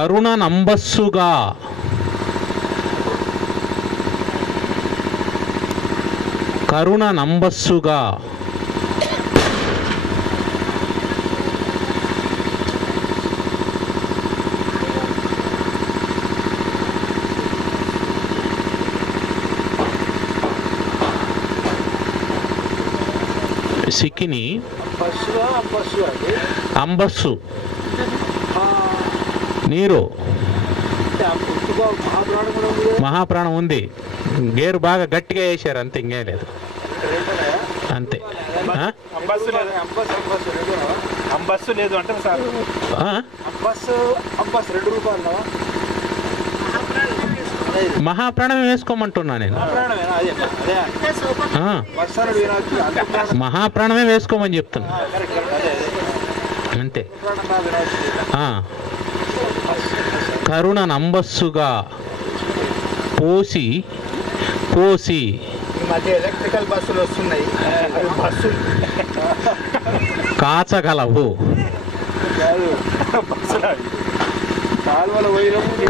కరుణ నంబస్సుగా కరుణ నంబస్సుగా సిక్కిని అంబస్సు నీరు మహాప్రాణం ఉంది. గేరు బాగా గట్టిగా వేసారు అంతే, ఇంకేం లేదు అంతే. అంబస్సు లేదు అంటే సార్ మహాప్రాణం వేసుకోమంటున్నా నేను. మహాప్రాణమే వేసుకోమని చెప్తున్నా అంతే. కరుణ నంబస్సుగా పోసి పోసి ఎలక్ట్రికల్ బస్సులు వస్తున్నాయి, కాచగలవు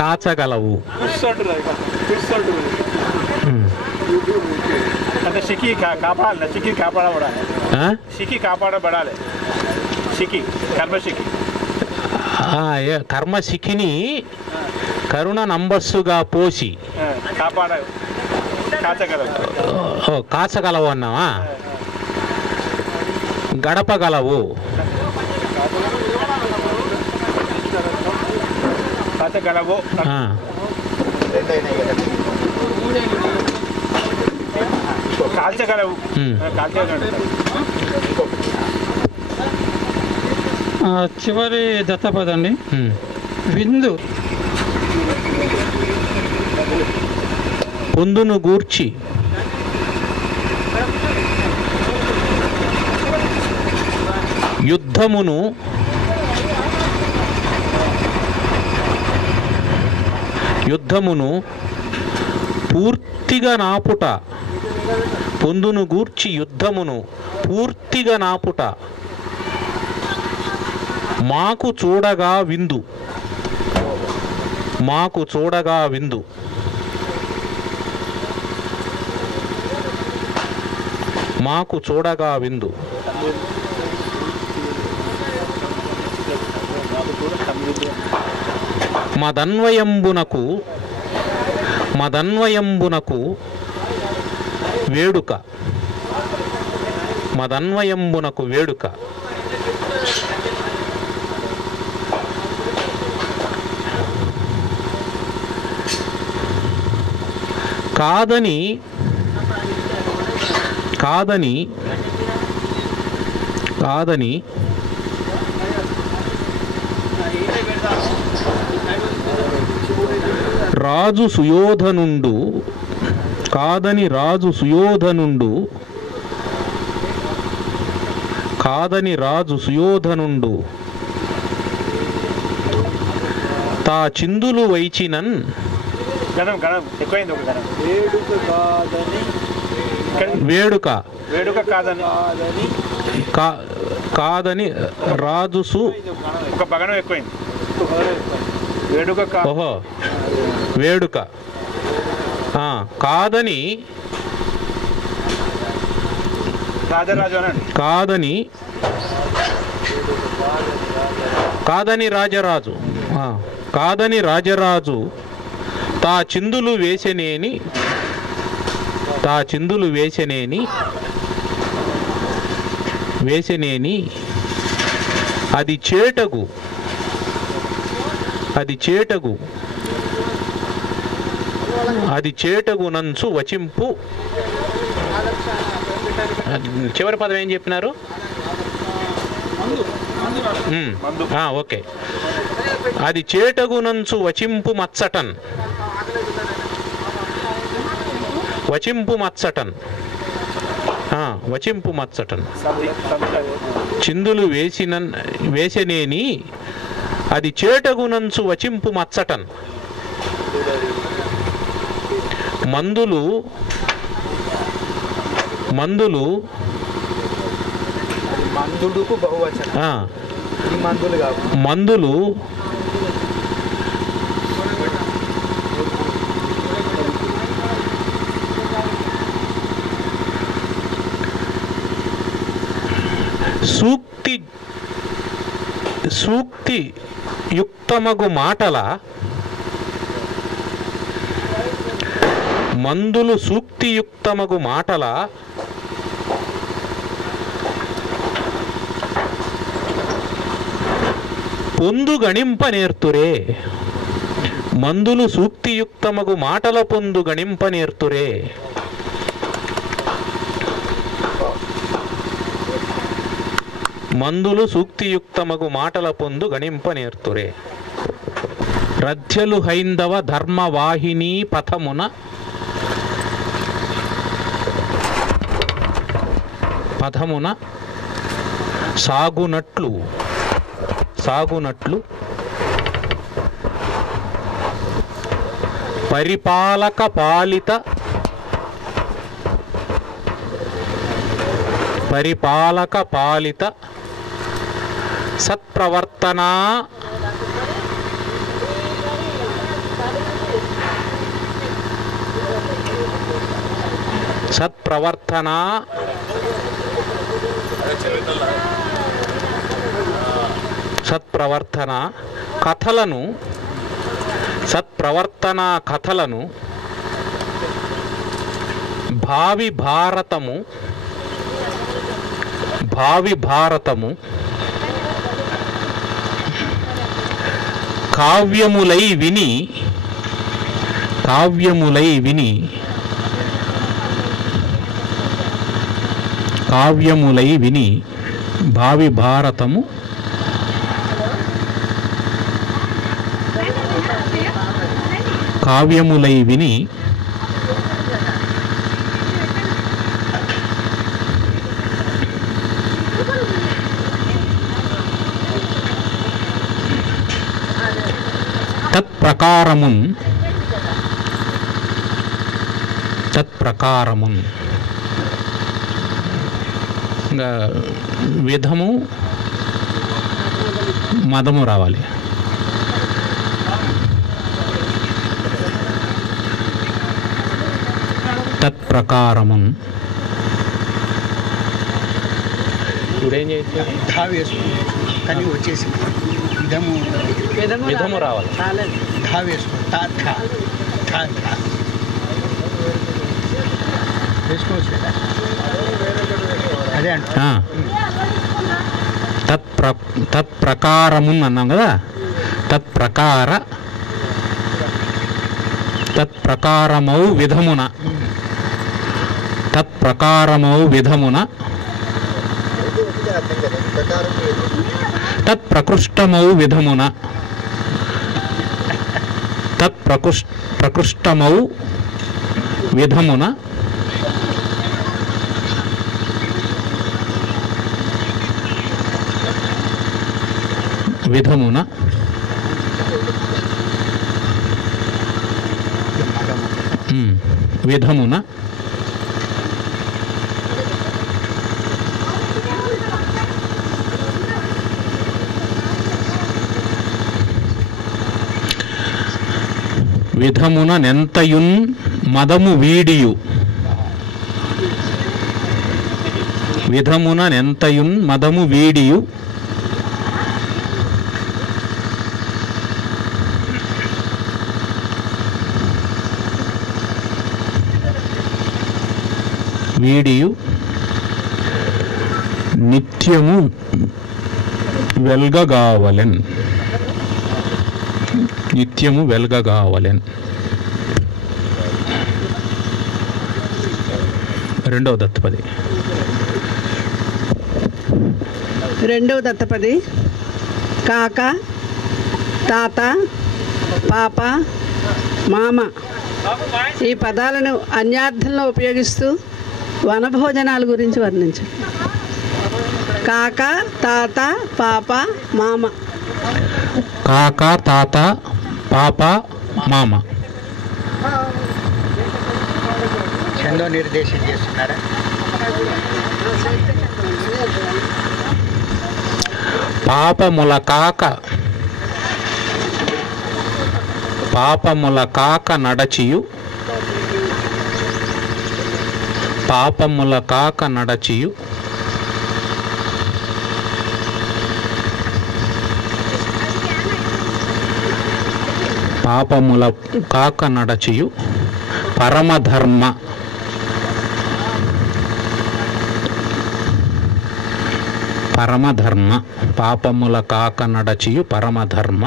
కాచగలవు. అంటే సిక్కి కాపాడాలి, సిక్కి కాపాడబడాలి, సిక్కి కాపాడబడాలి, సిక్కి కర్మసిక్కి కర్మసిక్కిని కరుణ నంబస్సుగా పోసి కాచగలవు అన్నావా? గడపగలవు కాచగలవు కాల్చగలవు చివరి దత్తపదండి. విందు పొందును గూర్చి యుద్ధమును పూర్తిగా నాపుట. పొందును గూర్చి యుద్ధమును పూర్తిగా నాపుట. మాకు చూడగా విందు, మాకు చూడగా విందు. మాకు చూడగా విందు. మదన్వయంబునకు వేడుక. మదన్వయంబునకు వేడుక. కాదని కాదని కాదని రాజు సుయోధనుండు కాదని రాజు సుయోధనుండు కాదని రాజు సుయోధనుండు తా చిందులు వైచినన్. వేడుక వేడుక కాదని కాదని రాజుసు ఒక భగనం ఎక్కువైంది. వేడుక ఓహో వేడుక కాదని రాజరాజు అనండి. కాదని కాదని రాజరాజు కాదని రాజరాజు తా చిందులు వేసనేని తా చిందులు వేసనేని వేసనేని అది చేటగు అది చేటగు అది చేటగు నంచు వచింపు. చివరి పదం ఏం చెప్పినారు? ఓకే. అది చేటగు నంచు వచింపు మత్సటన్. వచింపు మత్సటన్ వచింపు మత్సటన్. చిందులు వేసనేని అది చేటగునంచు వచింపు మత్సటన్. మందులు మందులు మందులు సూక్తి యుక్తమగు మాటల మందులు సూక్తియుక్తమగు మాటల పొందు గణింప నేర్తురే. మందులు సూక్తియుక్తమగు మాటల పొందు గణింప నేర్తురే. మందులు సూక్తియుక్తమగు మాటల పొందు గణింప నేర్తురే. రథ్యలు హైందవ ధర్మవాహిని పథమున సాగునట్లు పరిపాలక పాలిత సత్ప్రవర్తన కథలను భావి భారతము కావ్యములై విని భావి భారతము కావ్యములై విని తత్ప్రకారమున్ ఇంకా విధము మదము రావాలి. తత్ప్రకారమున్ ఇప్పుడేం చేయాలి? కానీ వచ్చేసింది విధము రావాలి. ధా వేసుకో వేసుకోవచ్చు కదా, అదే అంట. తత్ప్రకారమున్ అన్నాం కదా. తత్ప్రకారమౌ విధమున తత్ప్రకృష్టమౌ విధమున ప్రకృష్టమౌ విధమున విధమున విధమున నెంతయున్ మదము వీడియు నిత్యము వెల్గగావలెన్. రెండవ దత్తపది కాక, తాత, పాప, మామ ఈ పదాలను అన్యార్థంలో ఉపయోగిస్తూ వనభోజనాల గురించి వర్ణించండి. కాక, తాత, పాప, మామ. కాక, తాత, పాప, మామ. ఛందో నిర్దేశం చేస్తున్నారా? పాపముల కాక నడచియు పాపముల కాక నడచియు పరమధర్మ. పరమధర్మ పాపముల కాక నడచియు పరమధర్మ.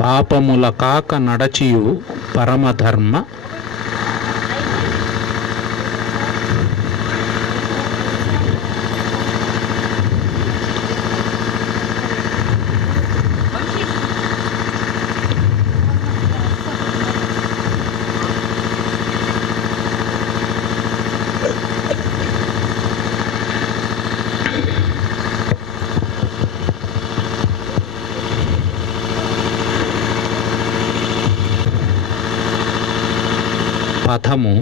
పాపముల కాక నడచియు పరమధర్మ. పథము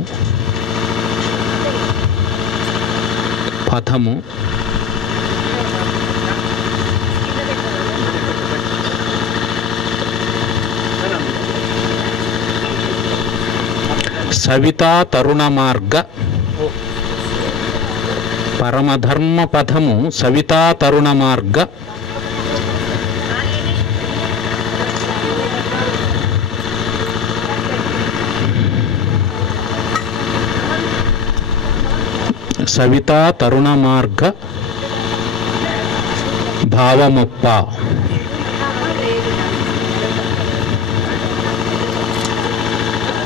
పథము సవితా తరుణ మార్గ. పరమధర్మ పథము సవితా తరుణ మార్గ. సవితా తరుణ మార్గ భావమొప్ప.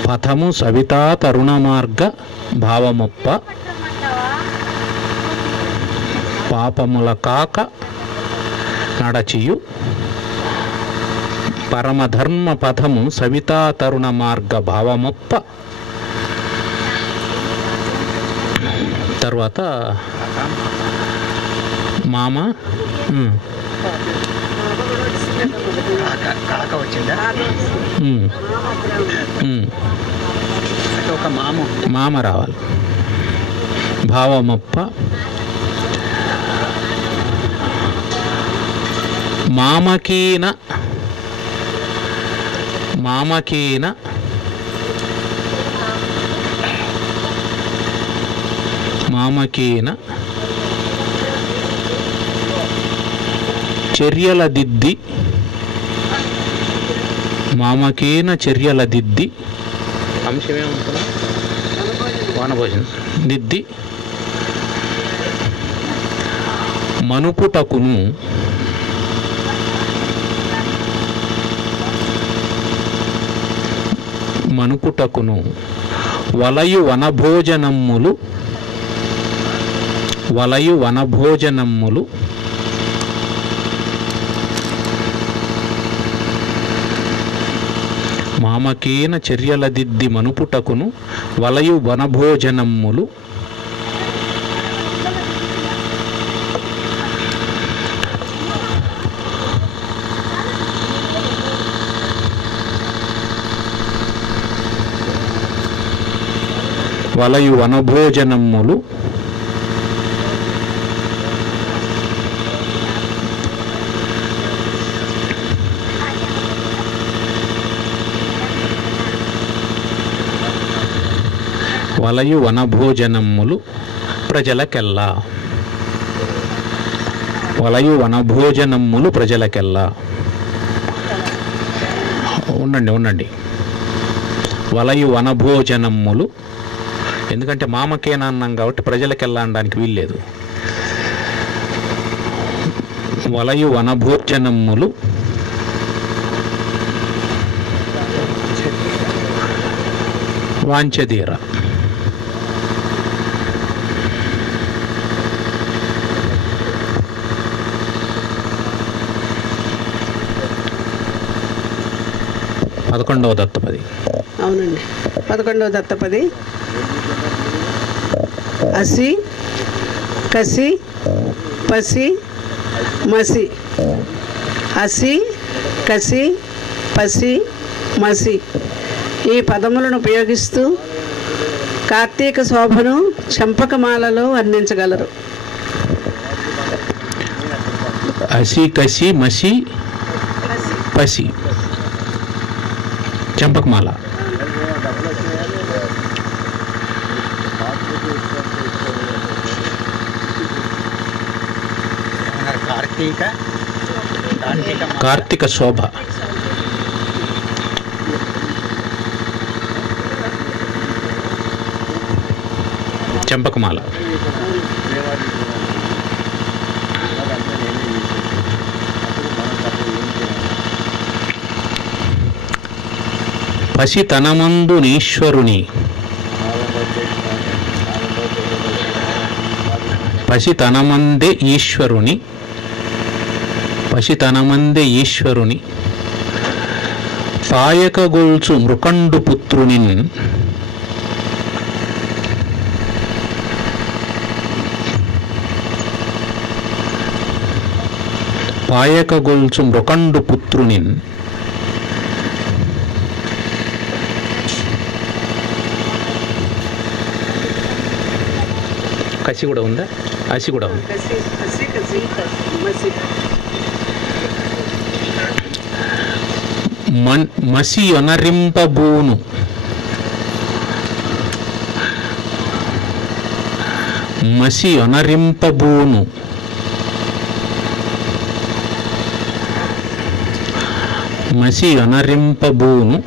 పథము సవితా తరుణ మార్గ భావమొప్ప. పాపముల కాక నడచియు పరమధర్మ పథము సవితా తరుణ మార్గ భావమొప్ప. తర్వాత మామ కాక వచ్చిందా? ఒక మామ రావాలి. భావమొప్ప. మామకీన మామకీన మామకీన చర్యల దిద్ది. మామకీన చర్యల దిద్ది. అంశమేమంటున్నా వానభోజనం దిద్ది మనుపుటకును మనుపుటకును వలయు వనభోజనమ్ములు. వలయు వనభోజనమ్ములు. మామకీన చర్యల దిద్ది మనుపుటకును వలయు వనభోజనమ్ములు. వలయు వనభోజనమ్ములు. వలయు వనభోజనమ్ములు ప్రజలకెల్లా. వలయు వనభోజనమ్ములు ప్రజలకెల్లా. ఉండండి. వలయు వనభోజనమ్ములు ఎందుకంటే మామకేనా అన్నాం కాబట్టి ప్రజలకెల్లా అనడానికి వీల్లేదు. వలయు వనభోజనమ్ములు వాంఛదీర. పదకొండవ దత్తపది. అవునండి, 11వ దత్తపది. అసి కసి పసి మసి. అసి కసి పసి మసి ఈ పదములను ఉపయోగిస్తూ కార్తీక శోభను చంపకమాలలో వర్ణించగలరు. అసి కసి మసి పసి, చంపకమాల, కార్తీక కార్తీక శోభ, చంపకమాల, పసితనమందు ఈశ్వరుని, పసితనమందే ఈశ్వరుని, పసితనమందే ఈశ్వరుని పాయకగొల్చు మృకండు పుత్రుని, పాయకగొల్చు మృకండు పుత్రుని కసి కూడా ఉందా, అసి కూడా ఉంది. మసి యొనరింపబూను, మసి యొనరింపబూను మసి యొనరింపబూను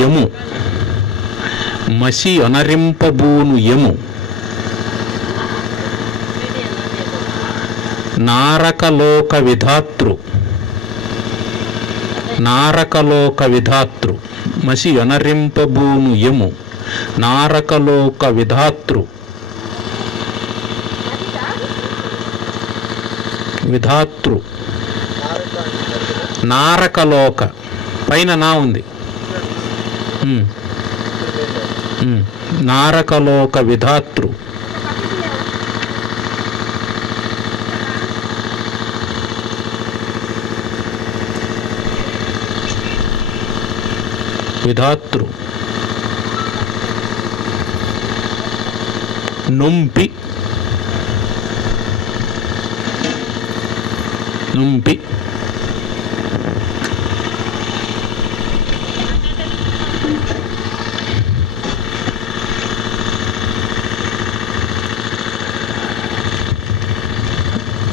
యము, మసి యొనరింపబూను యము నారకలోక విధాతృ, నారకలోక విధాతృ, మసి యొనరింపబూను యము నారకలోక విధాతృ, విధాతృ నారకలోక పైన నా ఉంది, నారకలోక విధాతృ, విధాతృ నుంపి, నుంపి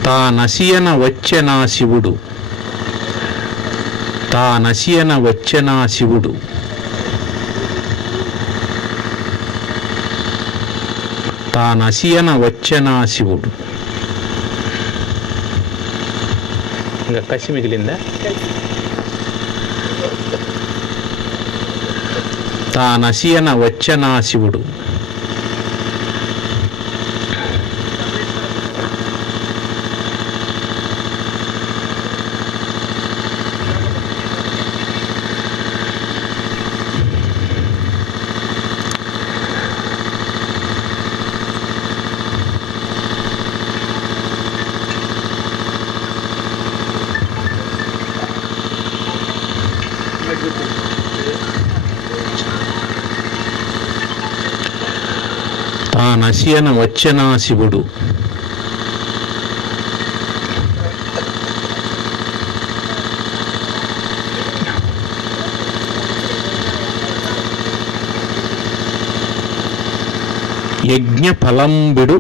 తానసియన వచ్చెనా శివుడు, తానసియన వచ్చెనా శివుడు, తానసియన వచ్చెనా శివుడు. ఇంకా కసి మిగిలిందా? తానసియన వచ్చెనా శివుడు, తానసియన వచ్చెనా శివుడు, యజ్ఞ ఫలంబిడు,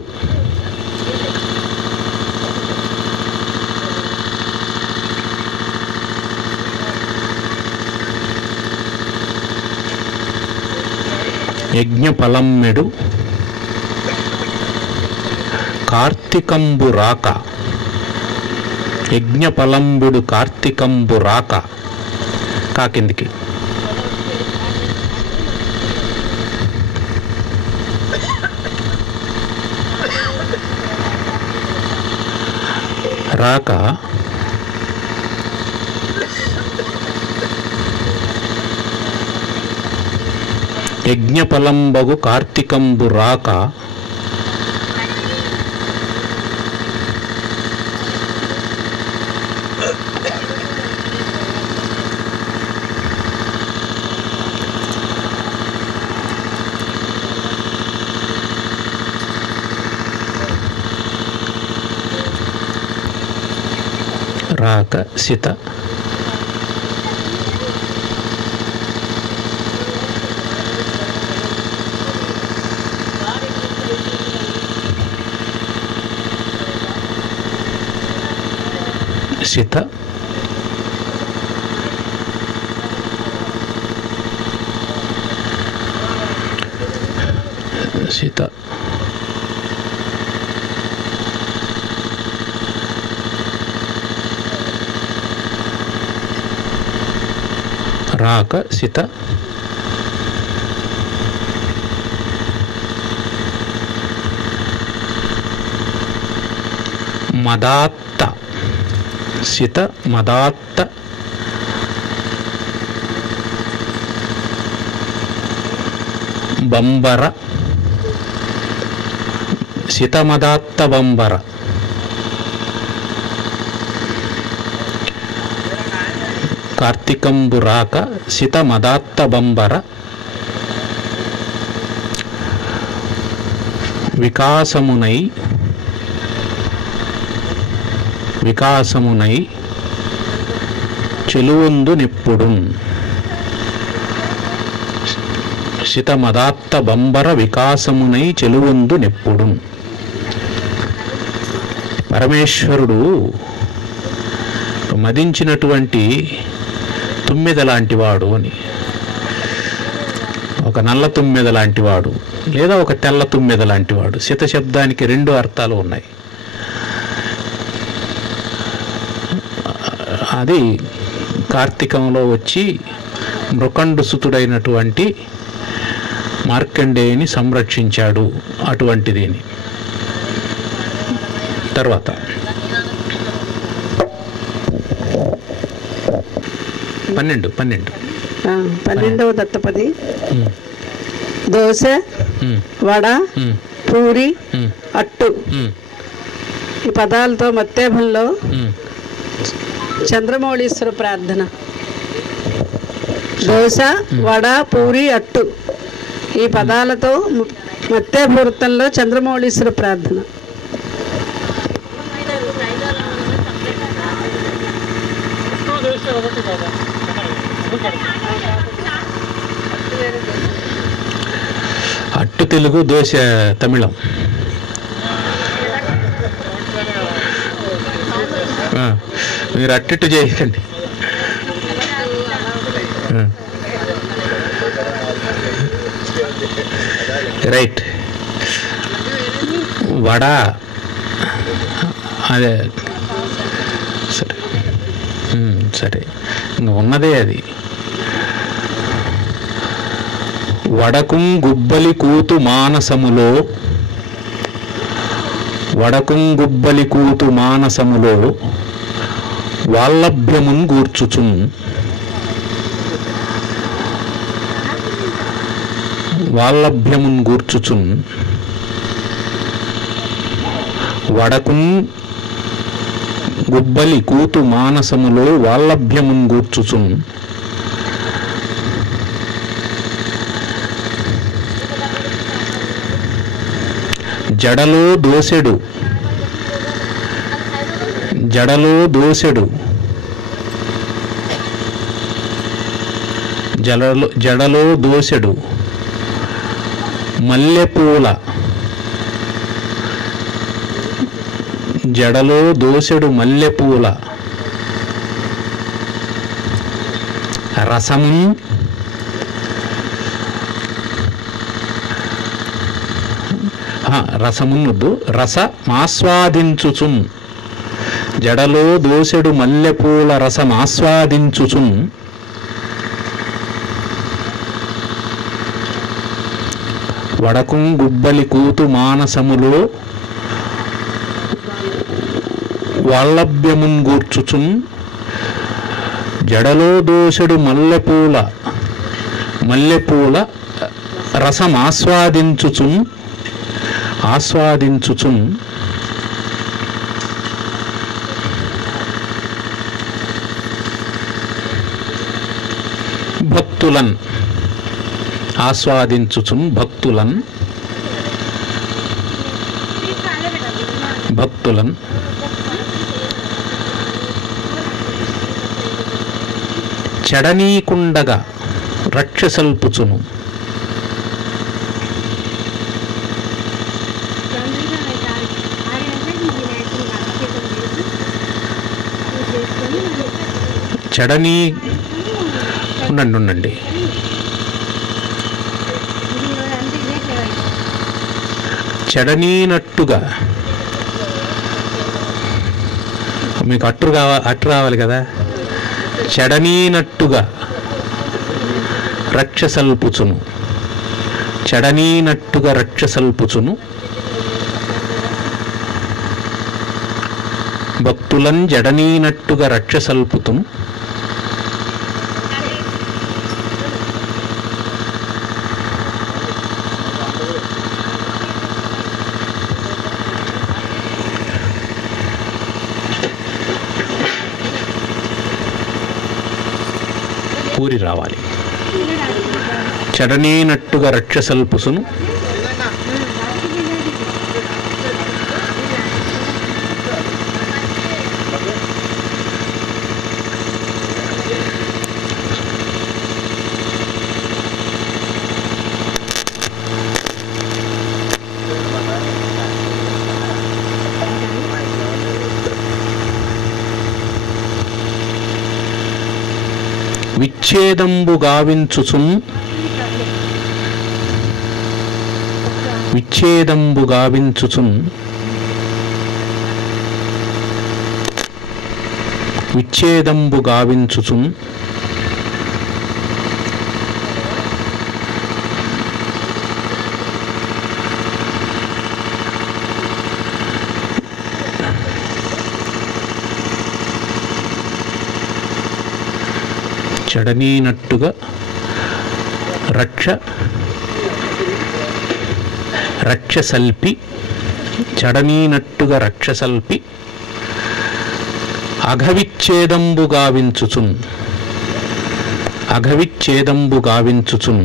యజ్ఞ ఫలంబిడు కార్తీకంబు రాక, యజ్ఞ ఫలంబుడు కార్తీకంబు రాక, కాకిందికి రాక, యజ్ఞ ఫలంబగు కార్తీకంబు రాక రాక సిత సిత సిత రాక సిత మదాత్త సిత మదాత్త బంబర సితమదాత్త బంబర కార్తీకంబు రాక సితమదాత్త బంబర వికాసమునై చెలువందు నిప్పుడు సితమదాత్త బంబర వికాసమునై చెలువందు నిప్పుడు. పరమేశ్వరుడు మదించినటువంటి తుమ్మెద లాంటివాడు అని, ఒక నల్ల తుమ్మెద లాంటివాడు లేదా ఒక తెల్ల తుమ్మెద లాంటివాడు. సిత శబ్దానికి రెండు అర్థాలు ఉన్నాయి. అది కార్తీకంలో వచ్చి మృకండు సుతుడైనటువంటి మార్కండేయుని సంరక్షించాడు, అటువంటిదేని. తర్వాత 12వ దత్తపది దోశ, వడ, పూరి, అట్టు. ఈ పదాలతో మత్తేభంలో చంద్రమౌళీశ్వర ప్రార్థన. దోశ, వడ, పూరి, అట్టు ఈ పదాలతో మత్తేభ వృత్తంలో చంద్రమౌళీశ్వర ప్రార్థన. అట్టు తెలుగు, దోశ తమిళం. మీరు అట్టిట్టు చేయకండి. రైట్. వడ అదే సరే సరే ఇంకా ఉన్నదే అది. వడకుం గుబ్బలి కూతు మానసములో, వడకుం గుబ్బలి కూతు మానసములో వాల్లభ్యమున్ గూర్చుచున్, వాల్లభ్యమున్ గూర్చుచున్. వడకుం గుబ్బలి కూతు మానసములో వాల్లభ్యమున్ గూర్చుచున్. జడలో దోసెడు, జడలో దోసెడు, జడలో దోసెడు మల్లెపూల, జడలో దోసెడు మల్లెపూల రసము, రసమున్నొద్దు, రసమాస్వాదించుచున్. జడలో దోసెడు మల్లెపూల రసమాస్వాదించుచున్. వడకుం గుబ్బలి కూతు మానసములో వాల్లభ్యమున్ గూర్చుచున్. జడలో దోసెడు మల్లెపూల రసమాస్వాదించుచున్, ఆస్వాదించుచున్. భక్తులన్, ఆస్వాదించుచున్ భక్తులన్, భక్తులన్. చెడనీకుండగా రక్షసల్పుచును. చెడనీ ఉండండి చెడనీనట్టుగా మీకు అట్టు రావాలి కదా. చెడనీనట్టుగా రక్షసల్పుచును. చెడనీనట్టుగా రక్షసల్పుచును. భక్తులను జడనీనట్టుగా రక్షసల్పుతును. పూరి రావాలి. చెడనీనట్టుగా రక్షసల్పుసును. విచ్ఛేదంబు గావించుచున్. విచ్ఛేదంబు గావించుచున్. విచ్ఛేదంబు గావించుచున్. చెడనీనట్టుగా రక్షసల్పి. చెడనీనట్టుగా రక్షసల్పి అఘవిచ్ఛేదంబు గావించుచున్. అఘవిచ్ఛేదంబు గావించుచున్.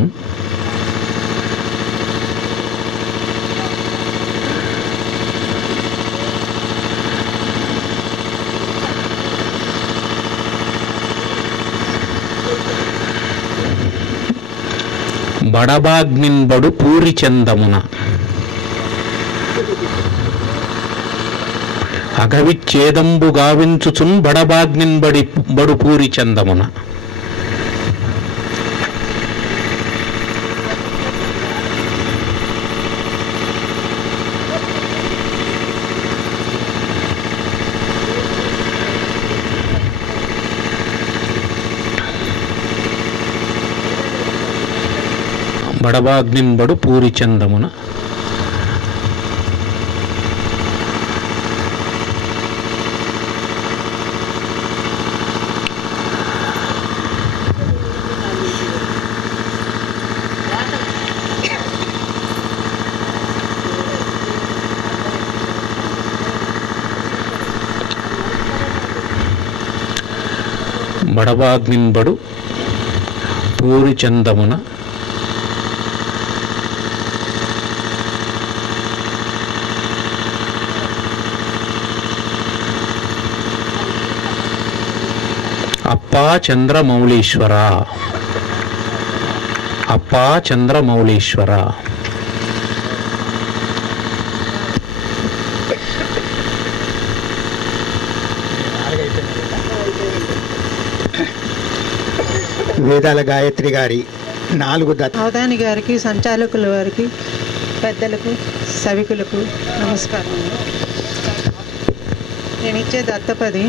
బడబాగ్నిన్బడు పూరి చందమున. అఘవిచ్ఛేదంబు గావించుచున్ బడబాగ్నిన్బడు పూరి చందమున. బడబాగ్నిన్బడు పూరి చందమున. బడబాగ్నిన్బడు పూరి చందమున. అప్పా చంద్రమౌళీశ్వర. అప్పా చంద్రమౌళీశ్వర. వేదాల గాయత్రి గారి 4 అవధాని గారికి, సంచాలకుల వారికి, పెద్దలకు, సవికులకు నమస్కారం. నేను ఇచ్చే దత్తపది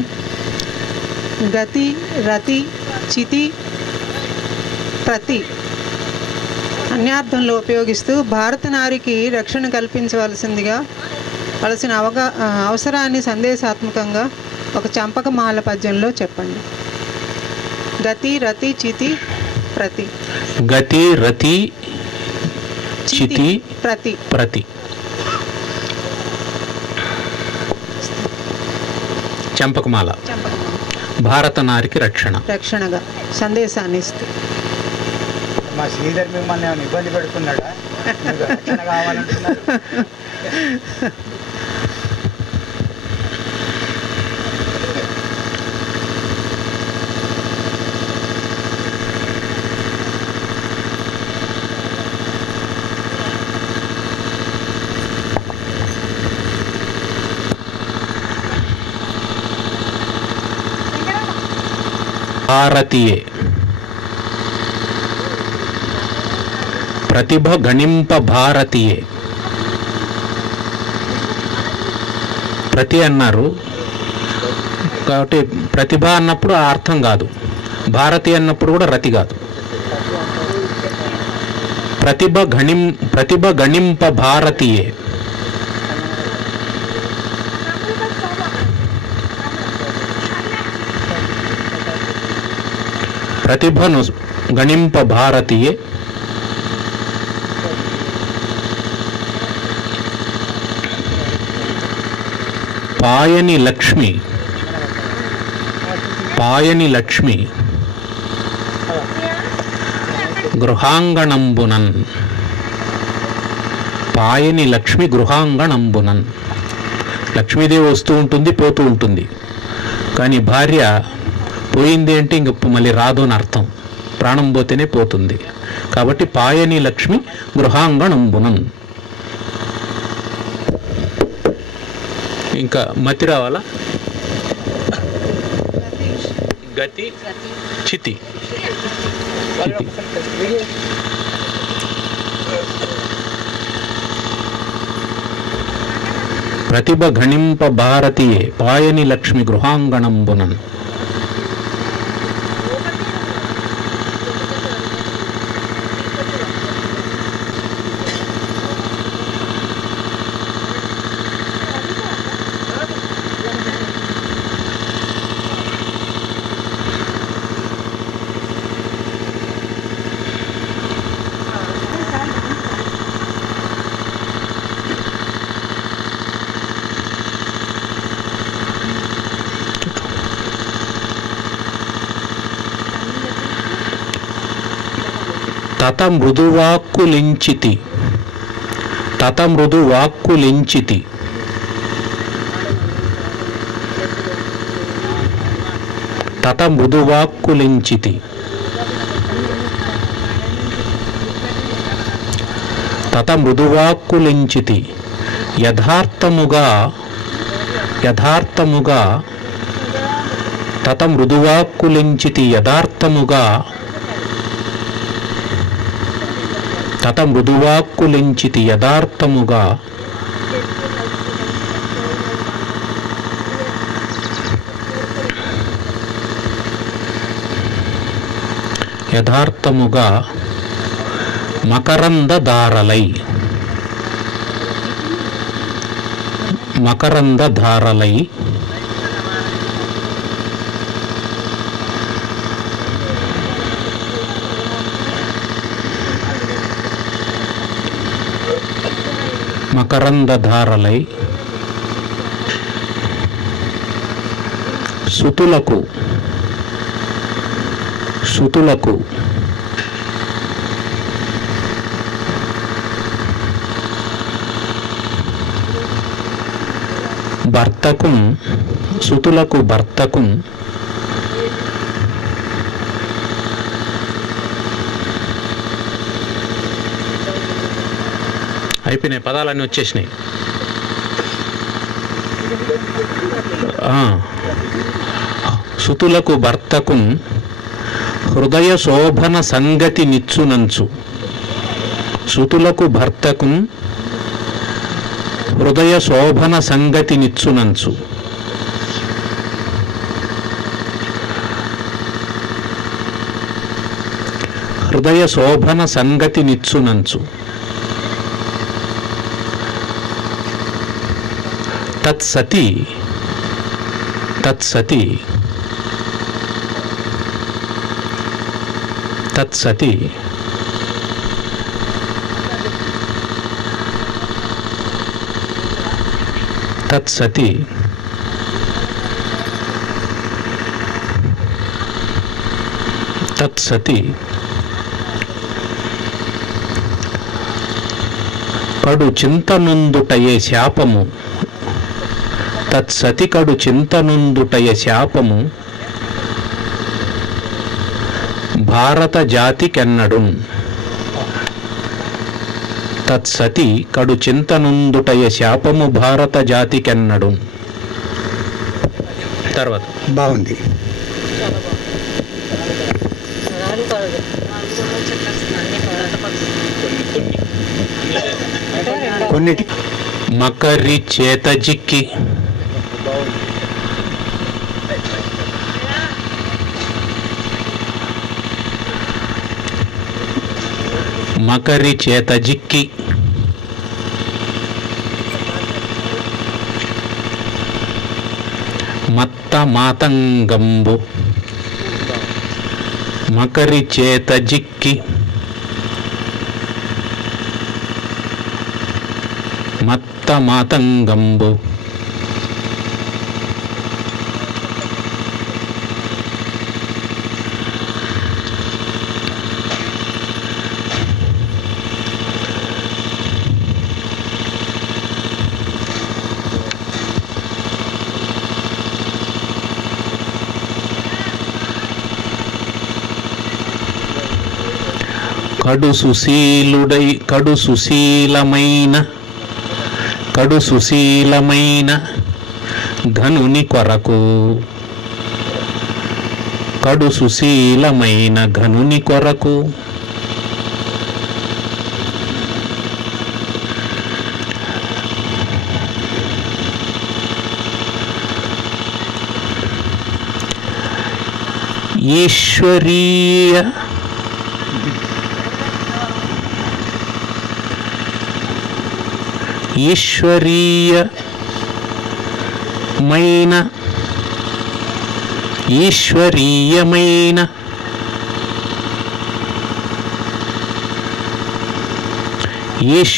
గతి, రతి, చితి, ప్రతి అన్యార్థంలో ఉపయోగిస్తూ భారత నారికి రక్షణ కల్పించవలసిన అవసరాన్ని సందేశాత్మకంగా ఒక చంపకమాల పద్యంలో చెప్పండి. గతి, రతి, చితి, ప్రతి. గతి, రతి, చితి, ప్రతి. ప్రతి. చంపకమాల భారత నారికి రక్షణగా సందేశాన్ని ఇస్తూ. మా శ్రీధర్ మిమ్మల్ని ఏమైనా ఇబ్బంది పెడుతున్నాడా? రక్షణ కావాలంటున్నారు. భారతీయే. ప్రతిభ గణింప భారతీయే. ప్రతి అన్నారు కాబట్టి ప్రతిభ అన్నప్పుడు ఆ అర్థం కాదు, భారతి అన్నప్పుడు కూడా రతి కాదు. ప్రతిభ గణింప భారతీయే. ప్రతిభను గణింప భారతీయే. పాయని లక్ష్మి. పాయని లక్ష్మి గృహాంగణంబునన్. పాయని లక్ష్మి గృహాంగణంబునన్. లక్ష్మీదేవి వస్తూ ఉంటుంది, పోతూ ఉంటుంది, కానీ భార్య పోయింది అంటే ఇంక మళ్ళీ రాదు అని అర్థం. ప్రాణం పోతేనే పోతుంది కాబట్టి పాయని లక్ష్మి గృహాంగణంబునన్. ఇంకా మతి రావాలా? గతి చితి. ప్రతిభ గణింప భారతీయే పాయని లక్ష్మి గృహాంగణంబునన్. తత మృదువాక్కులించితి. తత మృదువాక్కులించితి. తత మృదువాక్కులించితి. తత మృదువాక్కులించితి. యథార్థముగా యథార్థముగా తత మృదువాక్కులించితి. యథార్థముగా తత మృదువాక్కులించితి. యథార్థముగా యథార్థముగా మకరందధారలై. మకరందధారలై మకరందధారలై సుతులకు సుతులకు భర్తకుం సుతులకు భర్తకుం అయిపోయినాయి, పదాలన్నీ వచ్చేసినాయి. సుతులకు భర్తకుం హృదయ శోభన సంగతి నిచ్చునంచు. సుతులకు భర్తకుం హృదయ శోభన సంగతి నిచ్చునంచు. హృదయ శోభన సంగతి నిచ్చునంచు. తత్సతి తత్సతి తత్సతి తత్సతి తత్సతి కడు చింతనుందుటయే శాపము. తత్సతి కడు చింతనుందుటయ శాపము భారత జాతికెన్నడు. తత్సతి కడు చింతనుందుటయ శాపము భారత జాతికెన్నడు. తర్వాత బాగుంది. కొన్నిటి మకరి చేత జిక్కి మకరి చేత జిక్కి మత్త మాతంగంబు మకరి చేత జిక్కి మత్త మాతంగంబు కడు సుశీలమైన ఘనుని కొరకు కడు సుశీలమైన ఘనుని కొరకు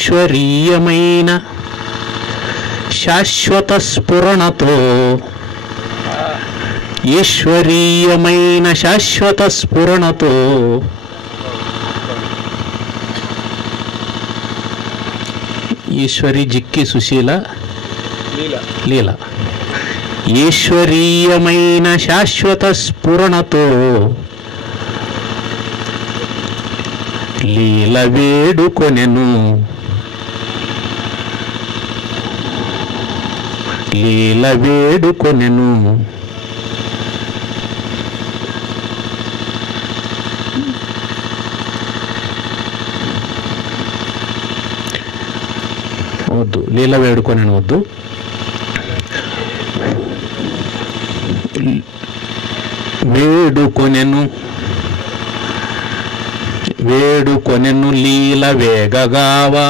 ఈశ్వరీయమైన శాశ్వత స్ఫురణతో ఈశ్వరీయమైన శాశ్వత స్ఫురణతో ఈశ్వరి జిక్కి సుశీల లీల ఈశ్వరీయమైన శాశ్వత స్ఫురణతో లీల వేడుకొనెను వద్దు, లీల వేడుకొనెను వద్దు. వేడుకొనెను లీల వేగగావా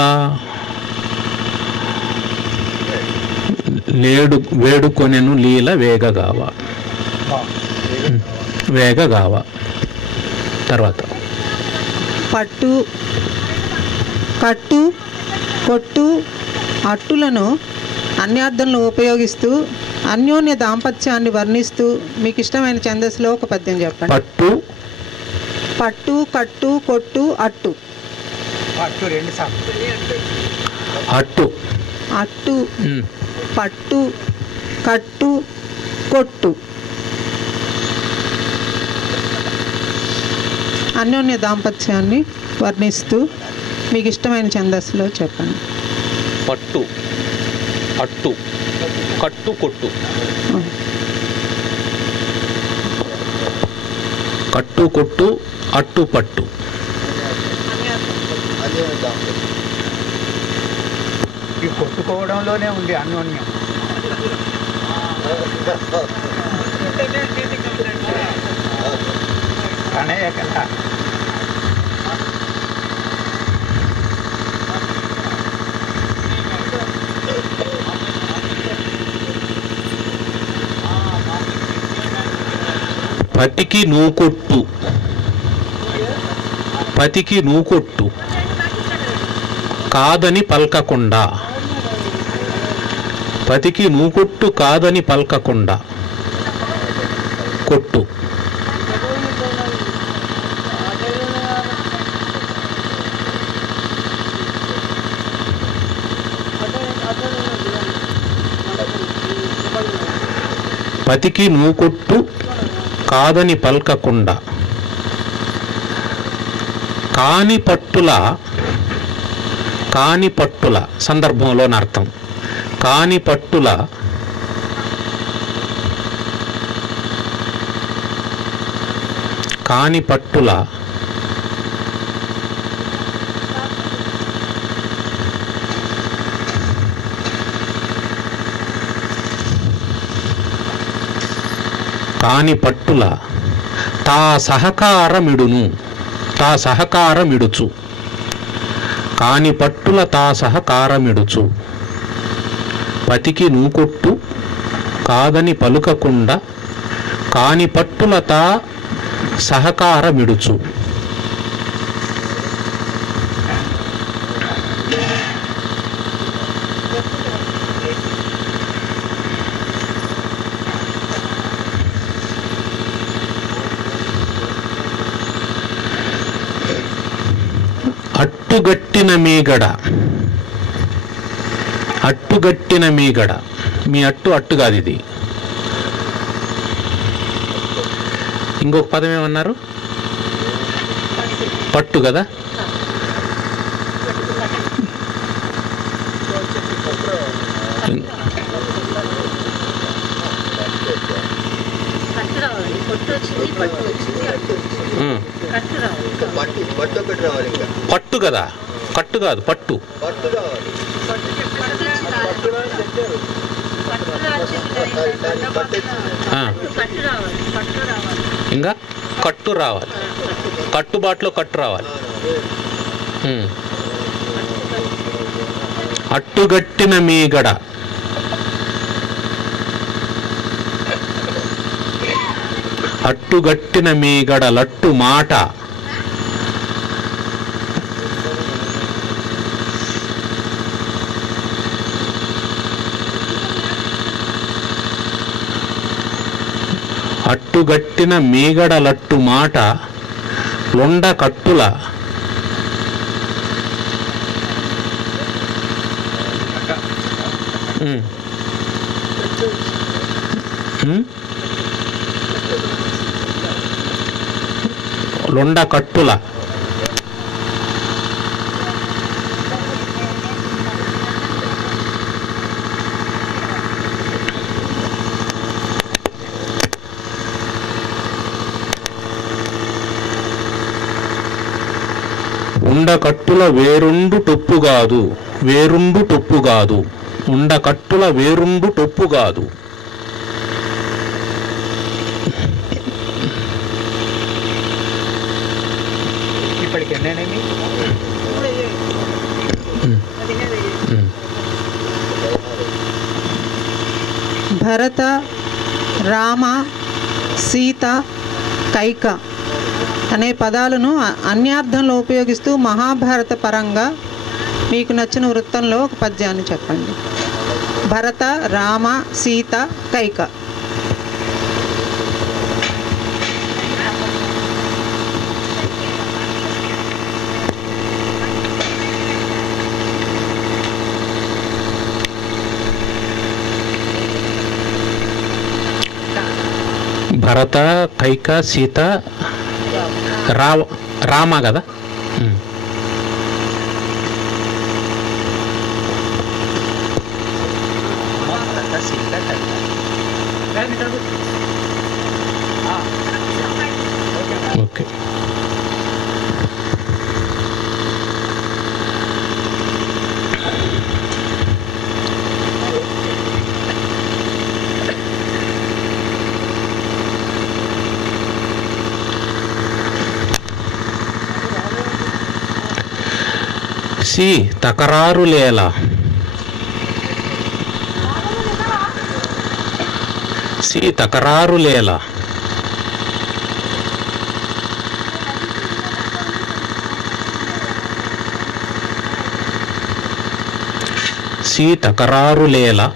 వేడుకొనెను లీల వేగగావా. తర్వాత పట్టు కట్టు కొట్టు అట్టులను అన్యార్థంలో ఉపయోగిస్తూ అన్యోన్య దాంపత్యాన్ని వర్ణిస్తూ మీకు ఇష్టమైన ఛందస్సులో ఒక పద్యం చెప్పండి. పట్టు కట్టు కొట్టు అట్టు. అట్టు రెండు సార్లు. అట్టు పట్టు కట్టు కొట్టు అన్యోన్య దాంపత్యాన్ని వర్ణిస్తూ మీకు ఇష్టమైన ఛందస్సులో చెప్పండి. పట్టు అట్టు కట్టు కొట్టు. కట్టు కొట్టు అట్టు పట్టు. ఈ కొట్టుకోవడంలోనే ఉంది అన్యోన్యం. ప్రణయ కళ. పతికి నూకొట్టు కాదని పల్కకుండా. పతికి నూకొట్టు కాదని పల్కకుండా కొట్టు. పతికి నూకొట్టు కాదని పల్కకుండా కాని పట్టుల సందర్భంలోని అర్థం. కాని పట్టుల కాని పట్టుల తా సహకారమిడుచు కాని పట్టుల తా సహకారమిడుచు పతికి నూకొట్టు కాదని పలుకకుండా కాని పట్టుల తా సహకారమిడుచు. అట్టుగట్టిన మీగడ మీ అట్టు కాదు ఇది. ఇంకొక పదం ఏమన్నారు? పట్టు కదా. పట్టు కదా, కట్టు కాదు, పట్టు. ఇంకా కట్టు రావాలి, కట్టుబాటులో కట్టు రావాలి. అట్టుగట్టిన మీగడ అట్టుగట్టిన మీగడ లట్టు మాట అట్టుగట్టిన మీగడ లట్టు మాట లొండ కట్టుల లొండ కట్టుల ఉండకట్టుల వేరుండు టొప్పుగాదు ఉండకట్టుల వేరుండు టొప్పుగాదు. ఇప్పటికి ఎన్నైనాయి? భరత, రామ, సీత, కైక అనే పదాలను అన్యార్థంలో ఉపయోగిస్తూ మహాభారత పరంగా మీకు నచ్చిన వృత్తంలో ఒక పద్యాన్ని చెప్పండి. భరత, రామ, సీత, కైక. భరత, కైక, సీత, రామ కదా. ఓకే. సి తకరారులేలా సి తకరారులేలా సి తకరారులేలా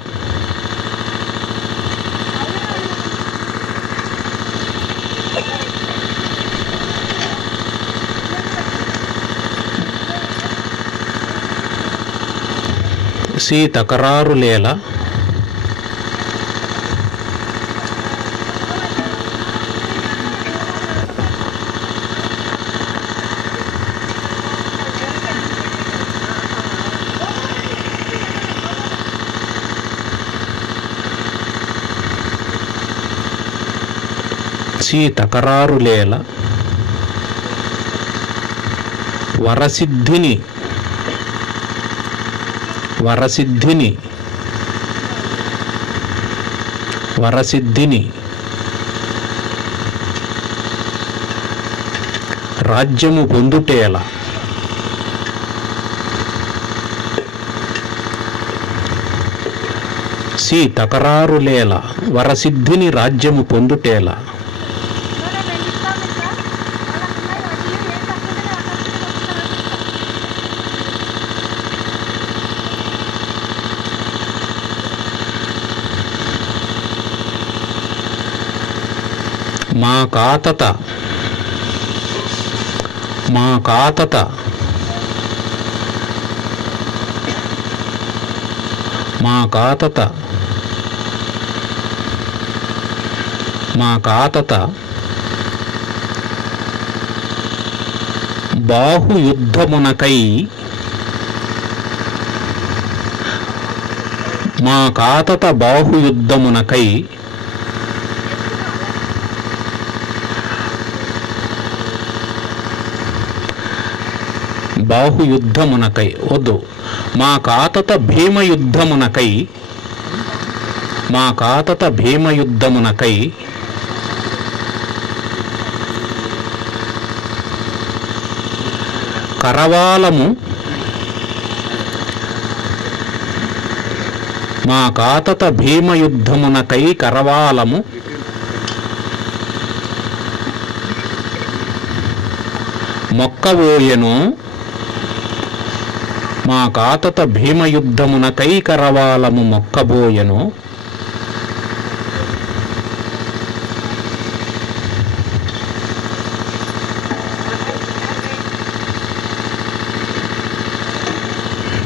సి తకరారులేలా సి తకరారులేల వరసిద్ధిని వరసిద్ధిని రాజ్యము పొందుటేల. సి తకరారులేల వరసిద్ధిని రాజ్యము పొందుటేల. మా కాతత మా కాతత మా కాతత మా కాతత బాహుయుద్ధమునకై మా కాతత బాహుయుద్ధమునకై బాహుయుద్ధమునకై వద్దు, మా కాతత భీమయుద్ధమునకై మా కాతత భీమయుద్ధమునకై కరవాలము మా కాతత భీమయుద్ధమునకై కరవాలము మొక్కబోయెను. మా కాతత భీమయుద్ధమునకై కరవాలము మొక్కబోయెను.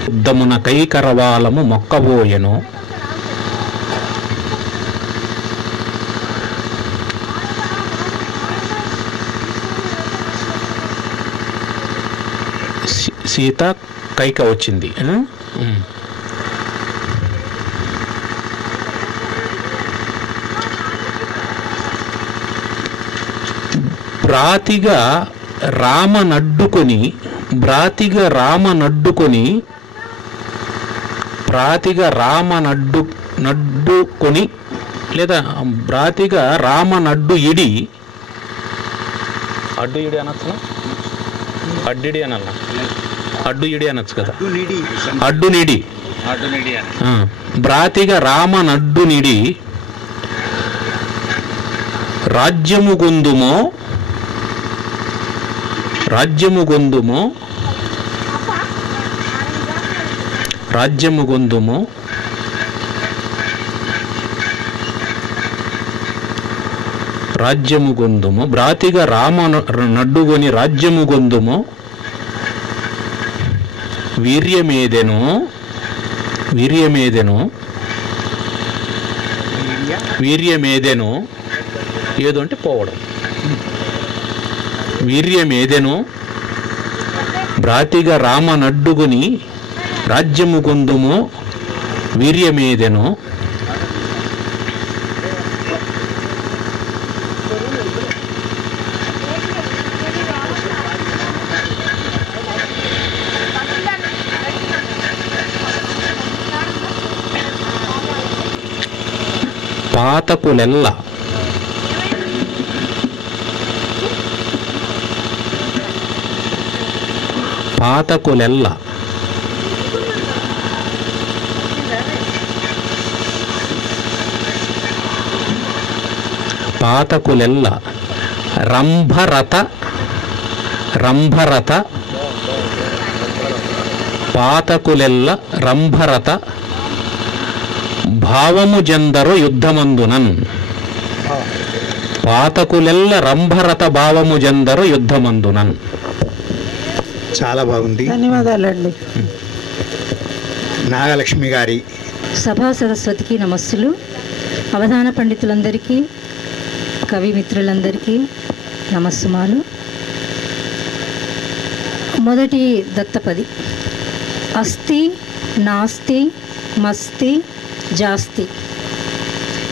యుద్ధమునకై కరవాలము మొక్కబోయెను. సీత కైక వచ్చింది. బ్రాతిగా రామనడ్డుకొని బ్రాతిగా రామనడ్డుకొని బ్రాతిగా నడ్డుకొని లేదా బ్రాతిగా రామనడ్డు ఇడి అడ్డు ఇడి అనొచ్చు, అడ్డిడి అనల్లా, అడ్డు ఇడి అనొచ్చు కదా, అడ్డు నిడి బ్రాతిగా రామనడ్డు నిడి రాజ్యము గొందుమో రాజ్యము గొందుమో రాజ్యము గొందుమో రాజ్యము గొందుము బ్రాతిగా రామ నడ్డుగొని రాజ్యము గొందుము వీర్యమేదెను వీర్యమేదెను వీర్యమేదెను ఏదో అంటే పోవడం. వీర్యమేదెను బ్రాతిగా రామ నడ్డుగుని రాజ్యము గొందుము వీర్యమేదెను. పాతకులెల్ల పాతకులెల్ల పాతకులెల్ల రంభరత రంభరత పాతకులెల్ల రంభరత భావము జందరు యుద్ధమందునన్. పాతకులెల్ల రంభరత భావము జందరు యుద్ధమందునన్. చాలా బాగుంది, ధన్యవాదాలండి. నాగలక్ష్మి గారి సభా సరస్వతికి నమస్సులు. అవధాన పండితులందరికీ, కవి మిత్రులందరికీ నమస్సుమాలు. మొదటి దత్తపది అస్తి నాస్తి మస్తి జాస్తి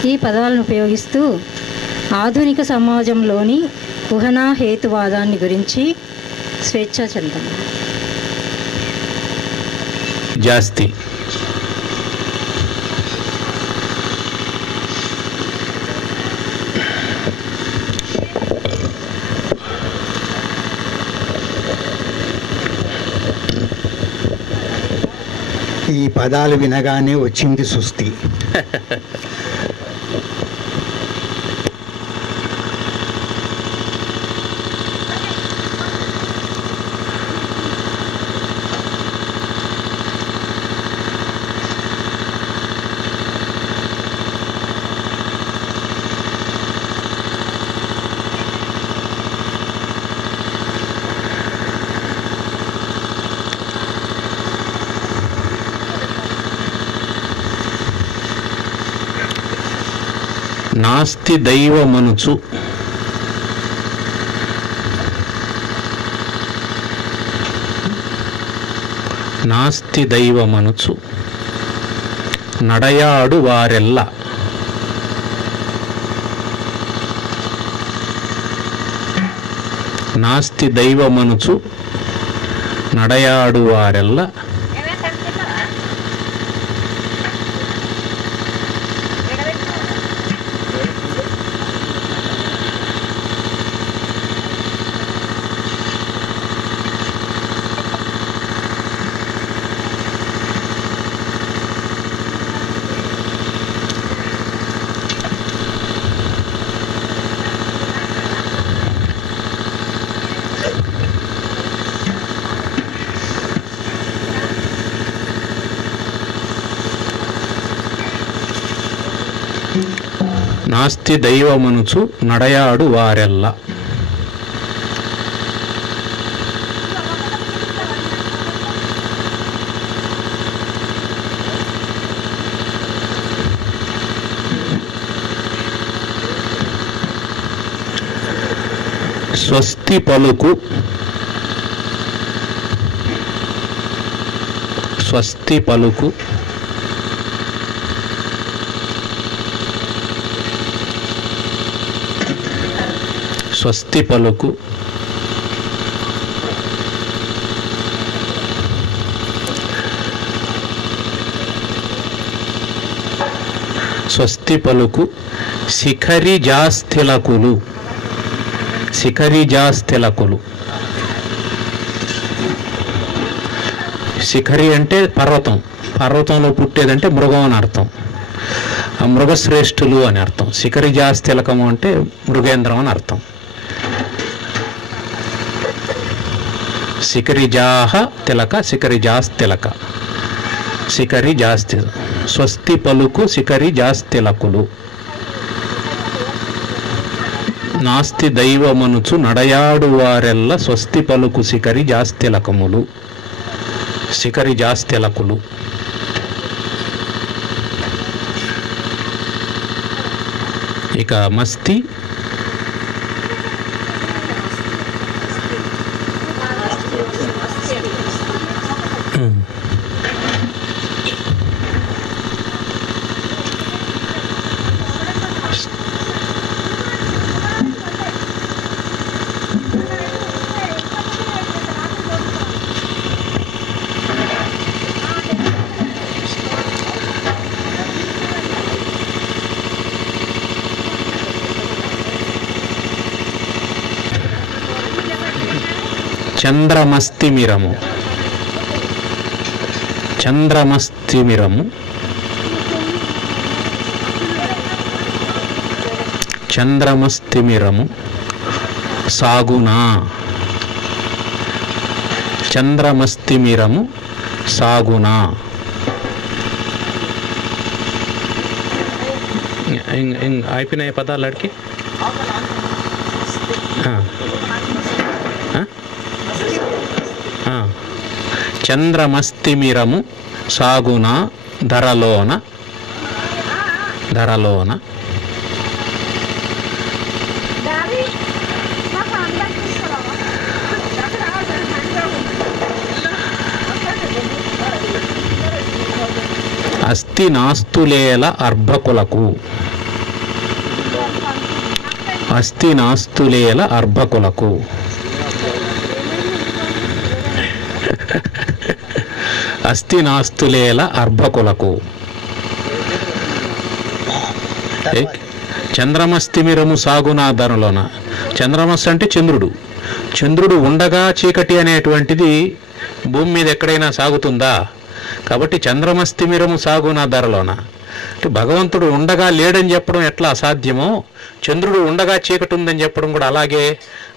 ఈ పదాలను ఉపయోగిస్తూ ఆధునిక సమాజంలోని ఊహనా హేతువాదాన్ని గురించి స్వేచ్ఛాచందం. జాస్తి ఈ పదాలు వినగానే వచ్చింది సుస్థి. నాస్తి దైవమనుచు నాస్తి దైవమనుచు నడయాడు వారెల్ల నాస్తి దైవమనుచు నడయాడు వారెల్ల నాస్తి దైవమనుచు నడయాడు వారెల్ల. స్వస్తి పలుకు స్వస్తి పలుకు స్వస్తి పలుకు స్వస్తి పలుకు శిఖరిజాస్థిలకులు శిఖరిజాస్థిలకులు. శిఖరి అంటే పర్వతం, పర్వతంలో పుట్టేదంటే మృగం అని అర్థం, మృగశ్రేష్ఠులు అని అర్థం. శిఖరిజాస్థిలకము అంటే మృగేంద్రం అని అర్థం. శిఖరిజాహ తిలక శిఖరిజాస్థిలక శిఖరిజాస్థి. స్వస్తి పలుకు శిఖరిజాస్థిలకులు. నాస్తి దైవమనుచు నడయాడు వారెల్ల స్వస్తి పలుకు శిఖరిజాస్థిలకములు శిఖరిజాస్థిలకులు. ఇక మస్తి చంద్రమస్తిమిరము చంద్రమస్తిమిరము చంద్రమస్తిమిరము సాగునా చంద్రమస్తిమిరము సాగునా. అయిపోయినాయి పదాలు అడికి. చంద్రమస్తిమిరము సాగునా ధరలోన ధరలోన. అస్తి నాస్తులేల అర్భకులకు అస్తి నాస్తులేల అర్భకులకు. అస్తి నాస్తులేల అర్భకులకు. చంద్రమస్తిమిరము సాగునా ధరలోన. చంద్రమస్సు అంటే చంద్రుడు. చంద్రుడు ఉండగా చీకటి అనేటువంటిది భూమి మీద ఎక్కడైనా సాగుతుందా? కాబట్టి చంద్రమస్తిమిరము సాగు నా ధరలోన అంటే భగవంతుడు ఉండగా లేడని చెప్పడం ఎట్లా అసాధ్యమో చంద్రుడు ఉండగా చీకటి ఉందని చెప్పడం కూడా అలాగే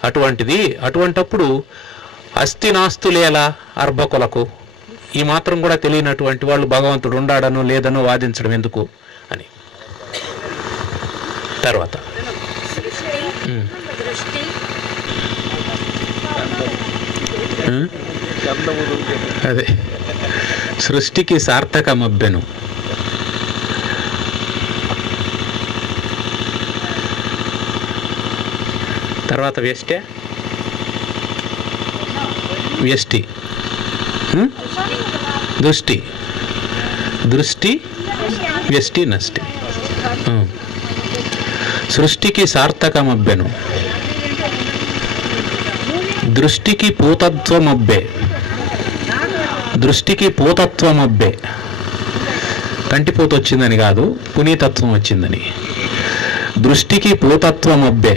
అటువంటిది. అటువంటప్పుడు అస్థి నాస్తులేలా అర్భకులకు ఈ మాత్రం కూడా తెలియనటువంటి వాళ్ళు భగవంతుడు ఉండాడనో లేదనో వాదించడం ఎందుకు అని. తర్వాత అదే సృష్టికి సార్థకమబ్బెను. తర్వాత వ్యష్టి దృష్టి దృష్టి వ్యష్టి నష్టి. సృష్టికి సార్థకమబ్బెను దృష్టికి పూతత్వమబ్బే. దృష్టికి పూతత్వమబ్బే కంటిపూత వచ్చిందని కాదు, పునీతత్వం వచ్చిందని. దృష్టికి పూతత్వమబ్బే.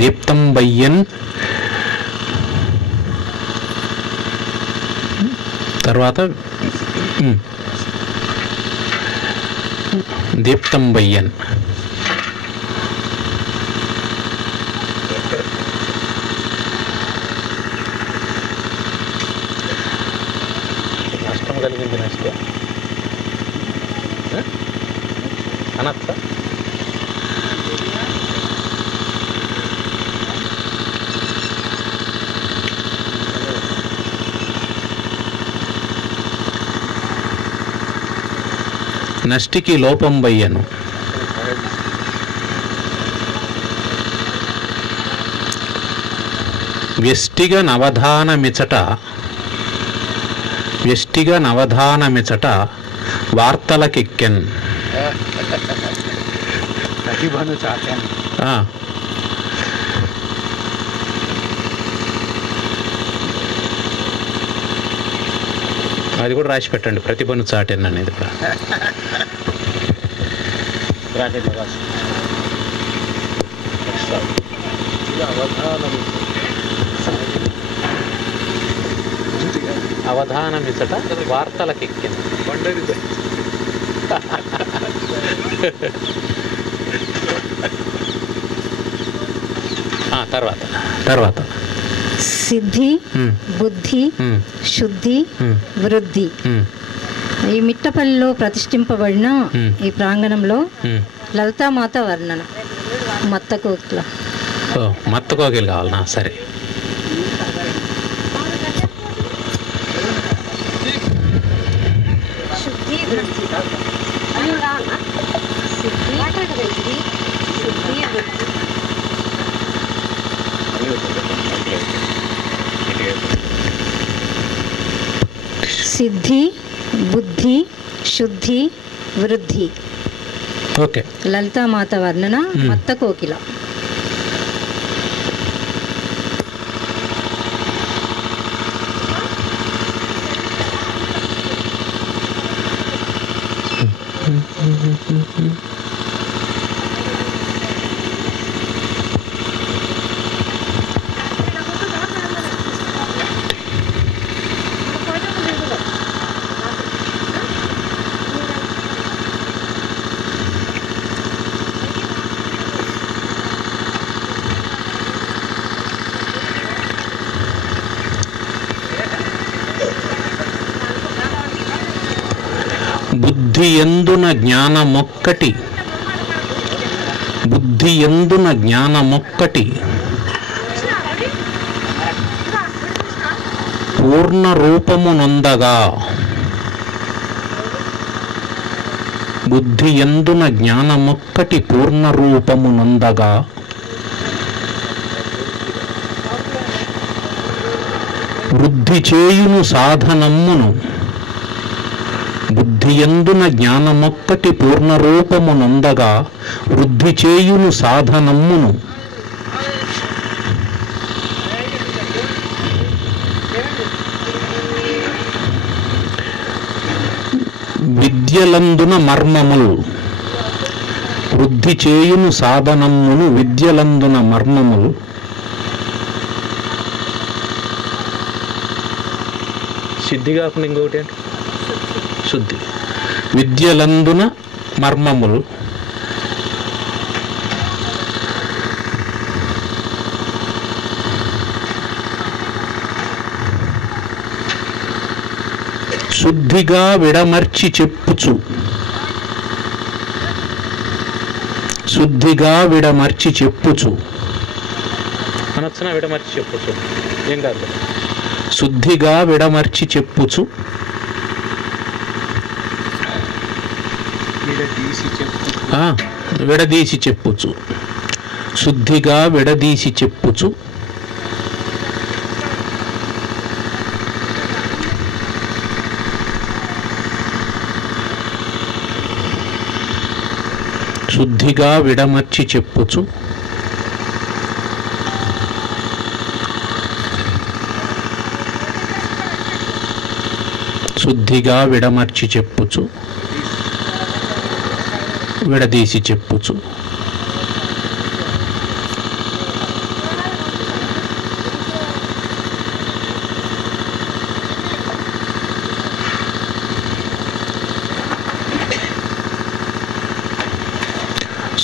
దీప్తం బయ్యన్ తర్వాత దీప్తం బయ్యన్ నష్టం కలిగింది. నష్టం అనర్థ నష్టికి లోపం బయ్యను. వ్యష్టిగా నవధానమిచట వార్తలకెక్కెన్. ప్రతిభను చాటాను. అది కూడా రాసి పెట్టండి, ప్రతిభను చాటెన్ అనేది కూడా. అవధానమిచ్చట వార్తలకెక్కింది. తర్వాత సిద్ధి, బుద్ధి, శుద్ధి, వృద్ధి. ఈ మిట్టపల్లిలో ప్రతిష్ఠింపబడిన ఈ ప్రాంగణంలో లలితామాత వర్ణన. మత్తకోకిలు కావాలనా? సరే. సిద్ధి, బుద్ధి, శుద్ధి, వృద్ధి. ఓకే. లలితామాత వర్ణన మత్త కోకిల. బుద్ధియందున జ్ఞానమొక్కటి పూర్ణ రూపమునొందగా. బుద్ధియందున జ్ఞానమొక్కటి పూర్ణ రూపమునొందగా వృద్ధి చేయును సాధనమ్మును బుద్ధియందున జ్ఞానమొక్కటి పూర్ణరూపము నొందగా వృద్ధి చేయును సాధనమ్మును. విద్యలందున మర్మములు వృద్ధి చేయును సాధనమ్మును. విద్యలందున మర్మములు సిద్ధి కాకుండా ఇంకొకటి ఏంటి? శుద్ధి. విద్యలందున మర్మములు శుద్ధిగా విడమర్చి చెప్పుచు. శుద్ధిగా విడమర్చి చెప్పుచు అనొచ్చునా? విడమర్చి చెప్పుచు ఏం కాదు. శుద్ధిగా విడమర్చి చెప్పుచు. విడదీసి చెప్పుచు. శుద్ధిగా విడదీసి చెప్పుచు. శుద్ధిగా విడమర్చి చెప్పుచు. శుద్ధిగా విడమర్చి చెప్పుచు. విడదీసి చెప్పుచు.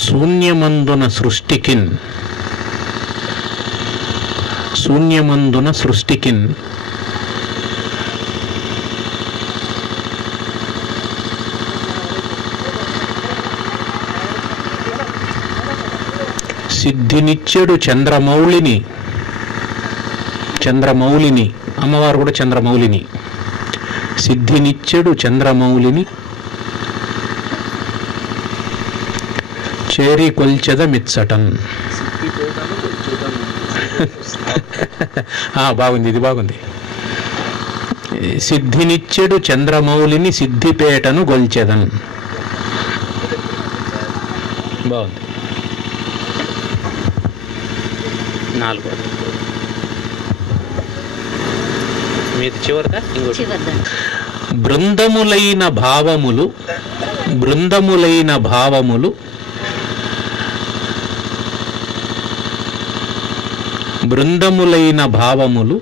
శూన్యమందున సృష్టికిన్. శూన్యమందున సృష్టికిన్ సిద్ధినిచ్చెడు చంద్రమౌళిని. చంద్రమౌళిని అమ్మవారు కూడా చంద్రమౌళిని. సిద్ధినిచ్చెడు చంద్రమౌళిని చేరి కొల్చెద మిత్సటన్. బాగుంది, ఇది బాగుంది. సిద్ధినిచ్చెడు చంద్రమౌళిని సిద్ధిపేటను గొల్చెదన్. బాగుంది. 4 మీది చివరిదా? బృందములైన భావములు. బృందములైన భావములు బృందములైన భావములు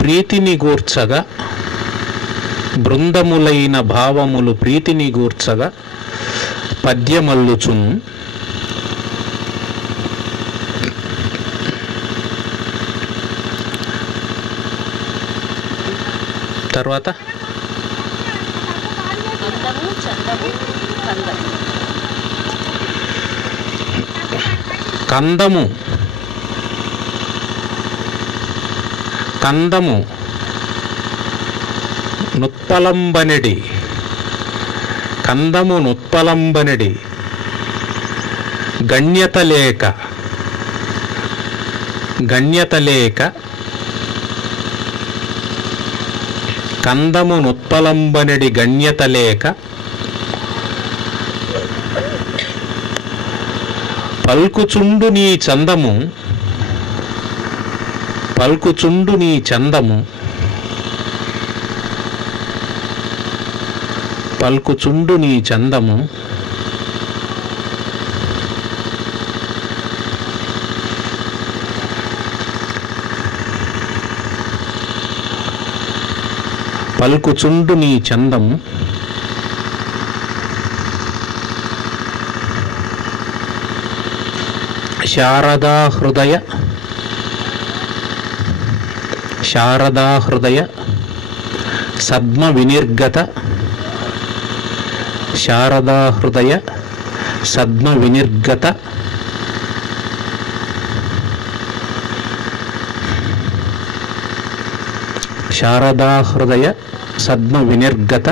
ప్రీతిని గూర్చగా. బృందములైన భావములు ప్రీతిని గూర్చగా పద్యమల్లుచున్. తర్వాత కందము. కందము నుత్పలంబనెడి. కందము నుత్పలంబనెడి గణ్యత లేక. గణ్యత లేక కందము నుత్పలంబనెడి గణ్యత లేక పల్కుచుండు నీ చందము. పల్కుచుండు నీ చందము. పల్కుచుండు నీ చందము పల్కుచుండు నీ చందము శారదా హృదయ. శారదా హృదయ సద్మ వినిర్గత. శారదా హృదయ సద్మ వినిర్గత శారదా హృదయ సద్మ వినిర్గత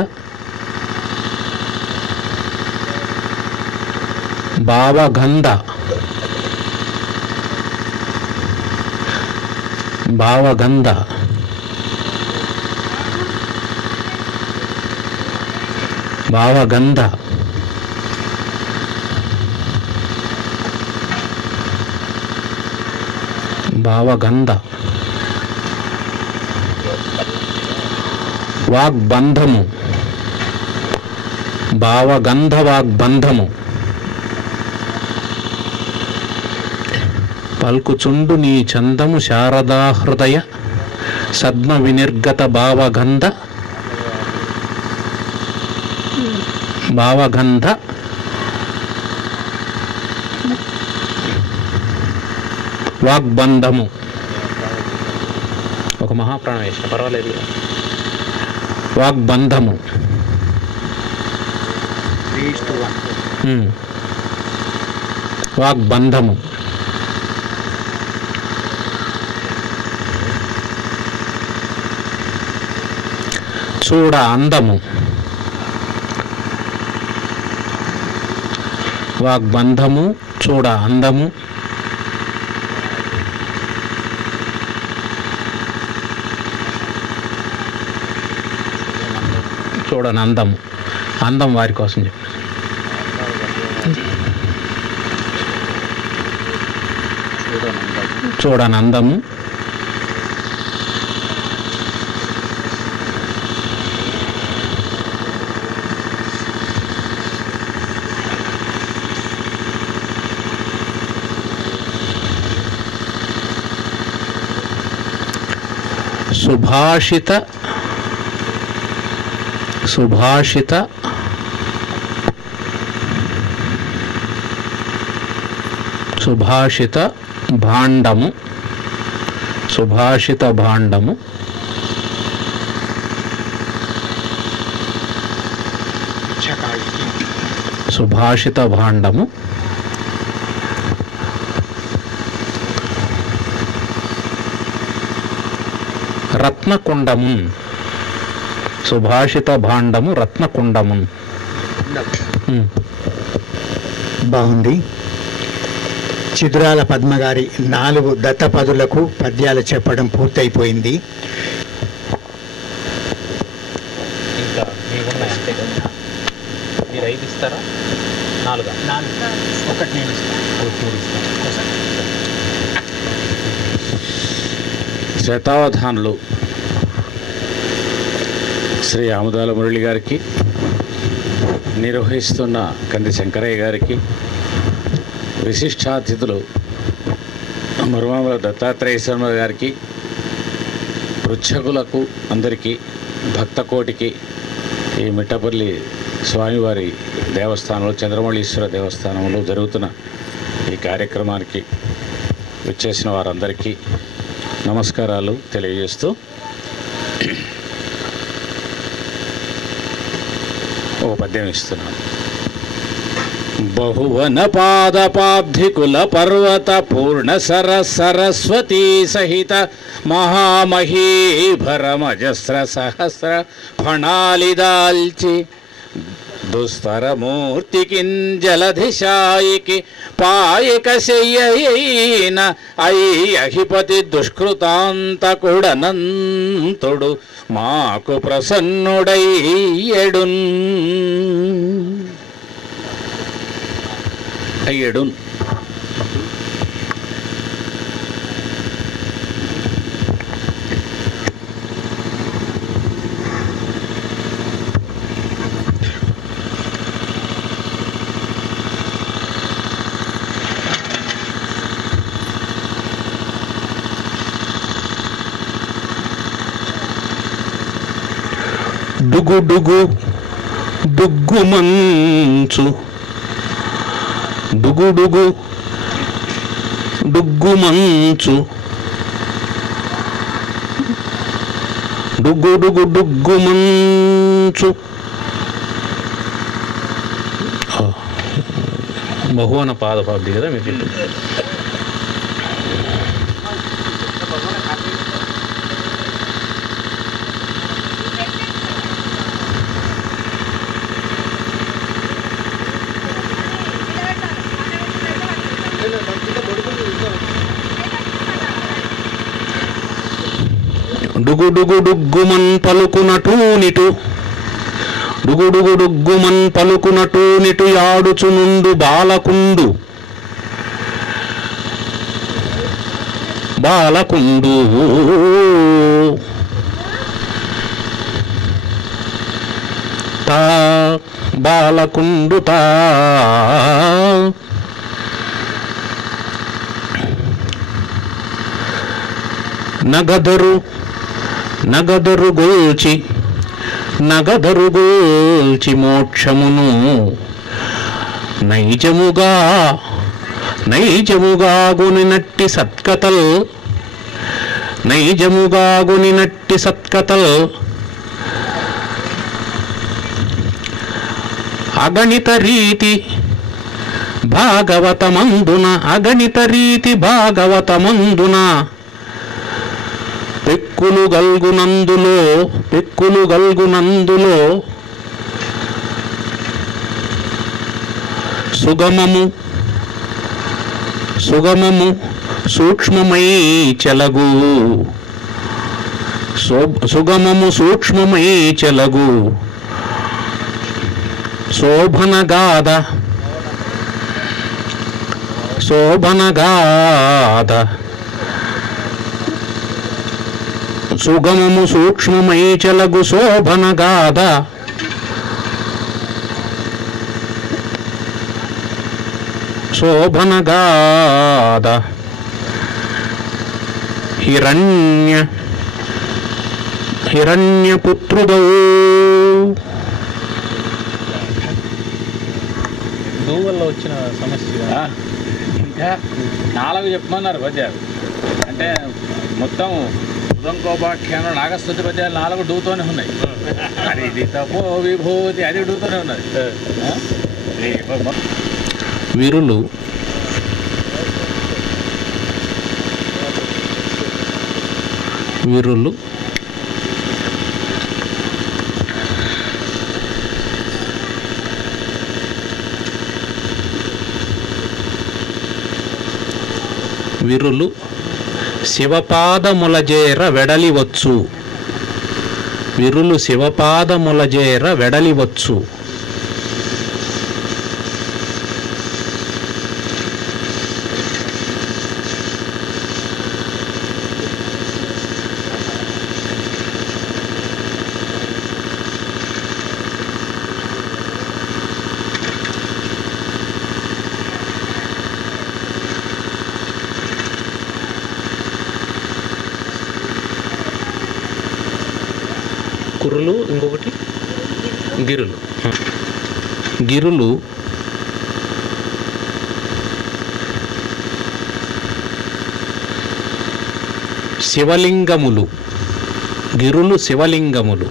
భావగంధ. భావగంధ, భావగంధ, భావగంధ, వాగ్బంధము, భావగంధ వాగ్బంధము, పల్కుచుండు నీ చందము శారదా హృదయ సద్మ వినిర్గత భావగంధ, భావగంధ, వాగ్బంధము. ఒక మహాప్రాణం వేసిన పర్వాలేదు. వాగ్బంధము, వాగ్బంధము, చూడ అందము, వాగ్బంధము, చూడ అందము, చూడనందము. అందం వారి కోసం చెప్పు. చూడనందము, సుభాషిత, సుభాషిత, సుభాషిత భాండము, సుభాషిత భాండము, సుభాషిత భాండము, రత్నకుండము, సుభాషిత భాండము, రత్నకుండము. బాగుంది. చిదురాల పద్మ గారి 4 దత్తపదులకు పద్యాలు చెప్పడం పూర్తయిపోయింది. ఇంకా మీరు 5 ఇస్తారా? 4? ఒకటి నేను శతావధానులు శ్రీ ఆముదాల మురళి గారికి, నిర్వహిస్తున్న కంది శంకరయ్య గారికి, విశిష్టాతిథులు మరుమాముల దత్తాత్రేయ శర్మ గారికి, పృచ్ఛకులకు అందరికీ, భక్తకోటికి, ఈ మిట్టపల్లి స్వామివారి దేవస్థానంలో, చంద్రమౌళీశ్వర దేవస్థానంలో జరుగుతున్న ఈ కార్యక్రమానికి విచ్చేసిన వారందరికీ నమస్కారాలు తెలియజేస్తూ ఒక పద్యం ఇస్తున్నాను. బహువన పాదపాబ్ధికుల పర్వత పూర్ణ సరస్వతీ సహిత మహామహీభరమజస్ర సహస్ర ఫణాలిదాల్చి దుస్తరమూర్తికింజలధిశాయికి పాయక శయ్యైన అహిపతి దుష్కృతాంతకుడనంతుడు మాకు ప్రసన్నుడయ్యడున్. అయ్యడున్ డుగు డుగు డుగ్గుమంచు, డుగు డుగు డుగ్గుమంచు, డుగు డుగు డుగ్గుమంచు. బహువన పాదపాబ్ది కదా మీరు చెప్పింది. డుగుడుగుడుగ్గుమన్ పలుకునటూనిటు డుగుడుగుడుగ్గుమన్ పలుకునటూనిటు యాడుచునుండు బాలకుండు బాలకుండు తా బాలకుండు తా నగదరు గోల్చి మోక్షమును నైజముగాగునినట్టి సత్కతల్ అగణిత రీతి భాగవతమందున పెక్కులు గల్గునందులో సుగమము సూక్ష్మమై చెలగు శోభనగాథ సుగమము సూక్ష్మమై చెలగు శోభనగాథ హిరణ్యపుత్రుడౌ వల్ల వచ్చిన సమస్య ఇంకా 4 చెప్పమన్నారు పద్యాలు. అంటే మొత్తం ఉదంకోపాఖ్యానం నాగస్తుతి పద్యాలు 4 డూతోనే ఉన్నాయి. అది ఇది తపో విభూతి అది డూతోనే ఉన్నది. వీరులు శివపాదములజేర వెడలివచ్చు. కురులు ఇంకొకటి గిరులు శివలింగములు శివలింగములు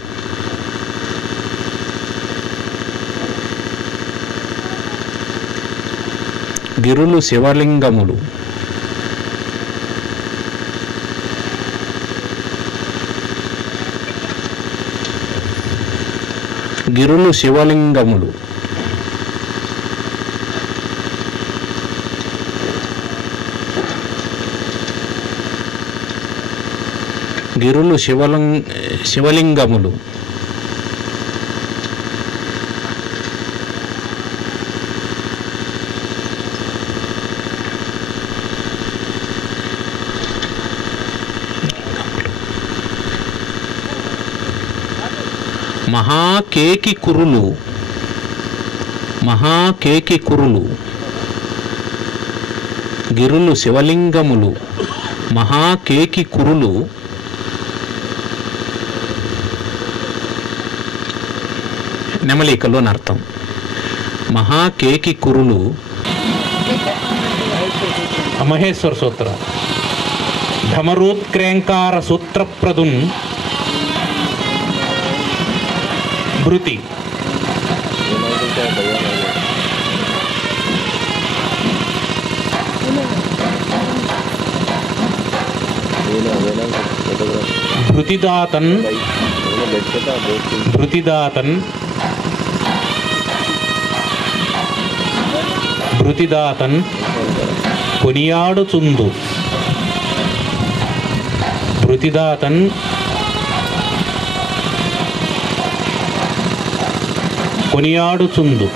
మహాకేకి కురులు గిరులు శివలింగములు మహాకేకి కురులు నెమలికలోని అర్థం. మహాకేకి కురులు మహేశ్వర సూత్ర ధమరూత్క్రేంకార సూత్రప్రదున్ భృతి భృతిదాతన్ కొనియాడుచుందు కొనియాడుచుందు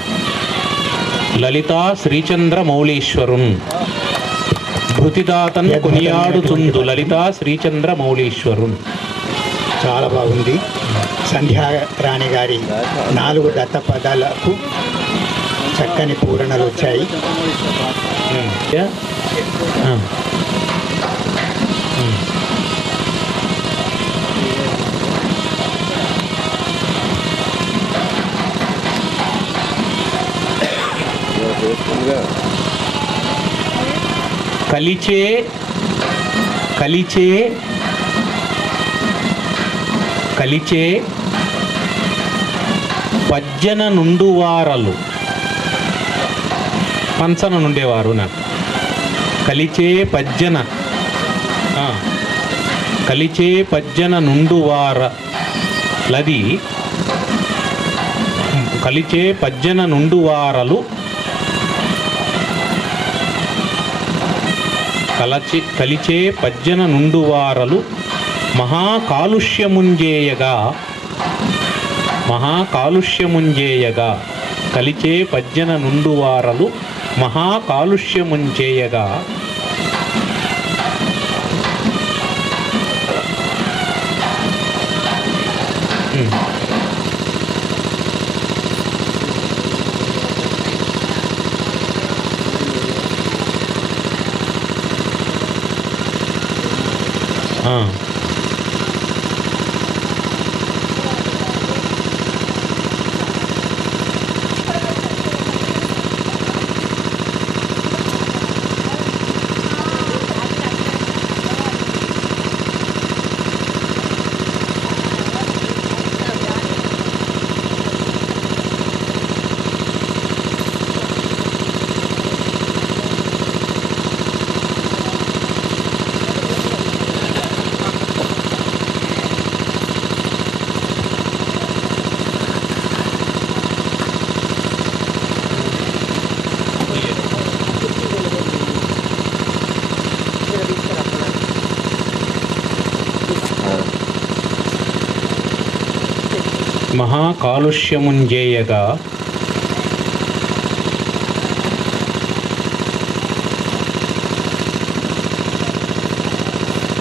లలితా శ్రీచంద్ర మౌళీశ్వరున్. భృతిదాతన్ కొనియాడుచుందు లలితా శ్రీచంద్ర మౌళీశ్వరున్. చాలా బాగుంది. సంధ్యారాణి గారి 4 దత్తపదాలకు చక్కని పూరణలు వచ్చాయి. కలిచే కలిచే కలిచే పజ్జన నుండువారలు. పంచన నుండేవారు నాకు. కలిచే పజ్జన కలిచే పజ్జన నుండువారలది. కలిచే పజ్జన నుండువారలు కలిచే పజ్జన నుండువారలు మహాకాలుష్యముంజేయగా కలిచే పజ్జన నుండువారలు మహాకాలుష్యముంజేయగా మహాకాలుష్యముంజేయగా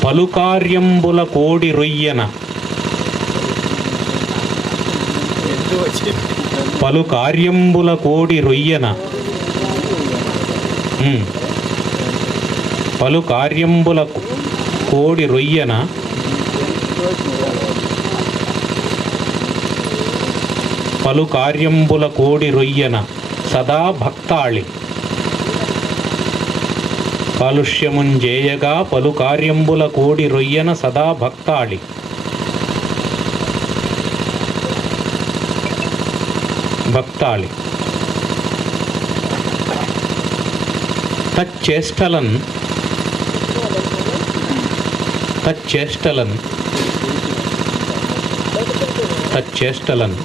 పలుకార్యంబుల కోడి రొయ్యన పలుకార్యంబుల కోడి రొయ్యన పలుకార్యంబుల కోడి రొయ్యన పలుకార్యంబుల కోడి రొయ్యన సదా భక్తాళి. కాలుష్యముంజేయగా పలుకార్యంబుల కోడి రొయ్యన సదా భక్తాళి. భక్తాళి తచ్చేష్టలన్ తచ్చేష్టలన్ తచ్చేష్టలన్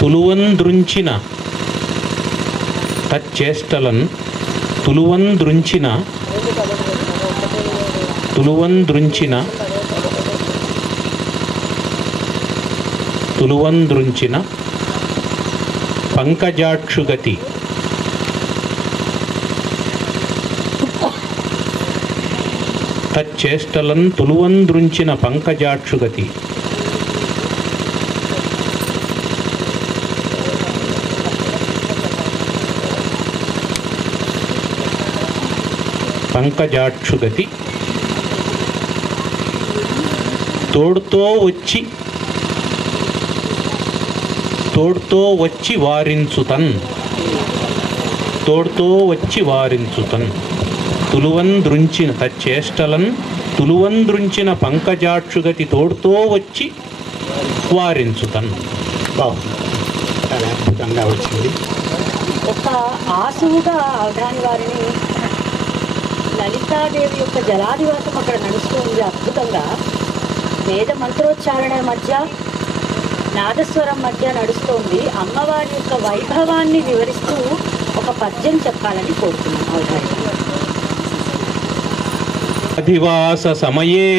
తులువంద్రుంచిన తచ్చేష్టలన్ తులువంద్రుంచిన తులువంద్రుంచిన తులువంద్రుంచిన పంకజాక్షుగతి తచ్చేష్టలన్ తులువంద్రుంచిన పంకజాక్షుగతి. పంకజాక్షుగతి తోడుతో వచ్చి వారించుతన్ తోడుతో వచ్చి వారించుతన్ తులువంద్రుంచిన తచ్చేష్టలన్ తులువంద్రుంచిన పంకజాక్షుగతి తోడుతో వచ్చి వారించుతన్. చాలా అద్భుతంగా వచ్చింది. ఒక ఆసువుగా అవధాని వారిని లలితాదేవి యొక్క జలాదివాసం అక్కడ నడుస్తుంది అద్భుతంగా. వేద మంత్రోచ్చారణ మధ్య నాదస్వరం మధ్య నడుస్తోంది. అమ్మవారి యొక్క వైభవాన్ని వివరిస్తూ ఒక పద్యం చెప్పాలని కోరుతున్నాను అవధాని. జలాధివాస సమయే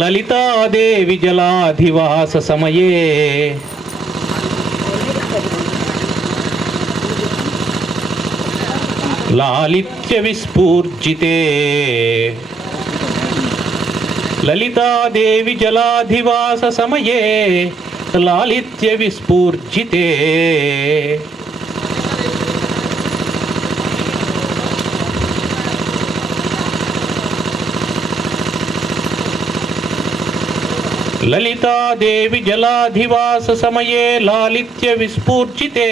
లలితాదేవి జలాధివాస సమయే లాలిత్య విస్ఫూర్జితే లలితాదేవి జలాధివాస సమయే లాలిత్య విస్ఫూర్జితే లలితాదేవి జలాధివాస సమయే లాలిత్య విస్ఫూర్జితే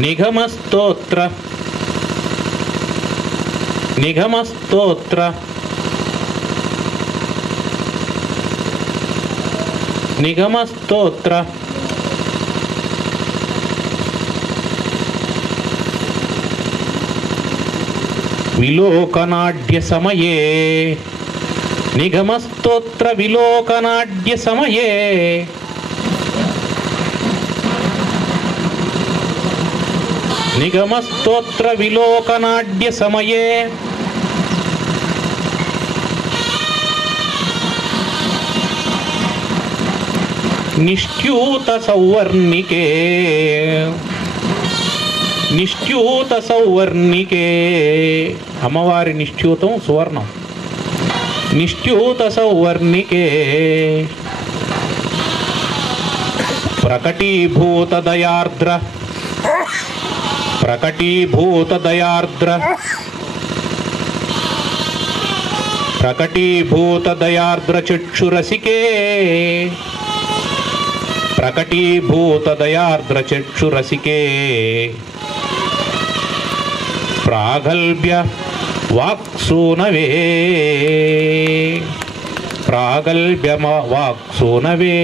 నిగమస్తోత్ర నిగమస్తోత్ర నిగమస్తోత్ర విలోకనాడ్య సమయే నిగమస్తోత్ర విలోకనాడ్య సమయే నిగమస్తోత్ర విలోకనాడ్య సమయే నిష్ట్యూత సౌవర్ణికే నిష్ట్యూత సౌవర్ణికే అమ్మవారి నిష్ట్యూతం సువర్ణం నిష్ట్యూత సౌవర్ణికే ప్రకటీభూత దయార్ద్ర ప్రకటీభూత దయార్ద్ర ప్రకటీభూత దయార్ద్ర చక్షురసికే ప్రకటీభూత దయార్ద్ర చక్షురసికే ప్రాగల్భ్య వాక్సూనవే ప్రాగల్భ్య వాక్సూనవే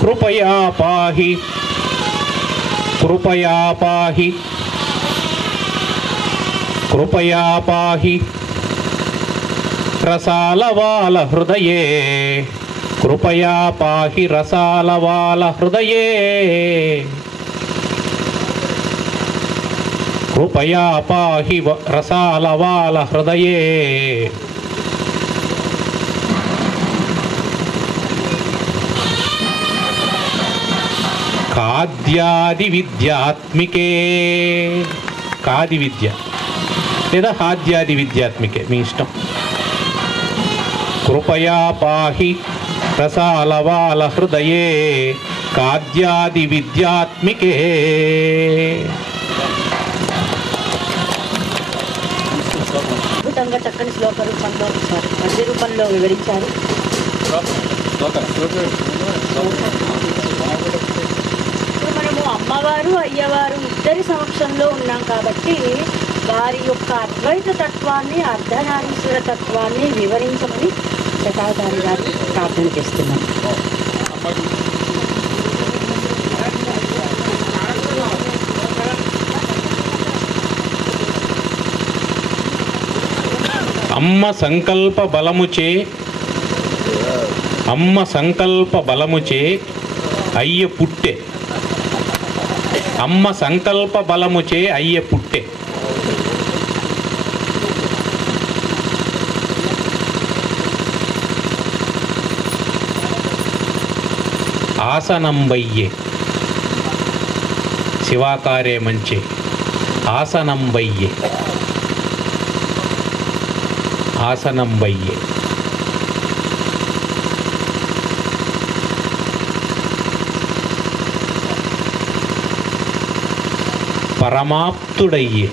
కృపయా పాహి కృపయా పాహి కృపయా పాహి రసాలవాల హృదయే కృపయా పాహి రసాలవాల హృదయే కృపయా పాహి రసాలవాల హృదయే ఖాద్యాది విద్యాత్మికే ఖాది విద్య లేదా హాద్యాది విద్యాత్మికే మీ ఇష్టం కృపయా పాహి రసాలవాల హృదయే ఖాద్యాది విద్యాత్మికే అద్భుతంగా చక్కని శ్లోక రూపంలో పద్య రూపంలో వివరించారు. ఇప్పుడు మనము అమ్మవారు అయ్యవారు ఇద్దరి సమక్షంలో ఉన్నాం కాబట్టి వారి యొక్క అద్వైత తత్వాన్ని అర్ధనారీశ్వర తత్వాన్ని వివరించమని శతావధాని గారు ప్రార్థన చేస్తున్నాం. అమ్మ సంకల్ప బలముచే అమ్మ సంకల్ప బలముచే అయ్య పుట్టే అమ్మ సంకల్ప బలముచే అయ్య పుట్టే ఆసనంబయ్యే శివాకారే మంచే ఆసనంబయ్యే ఆసనంబయ్యే పరమాప్తుడయ్యే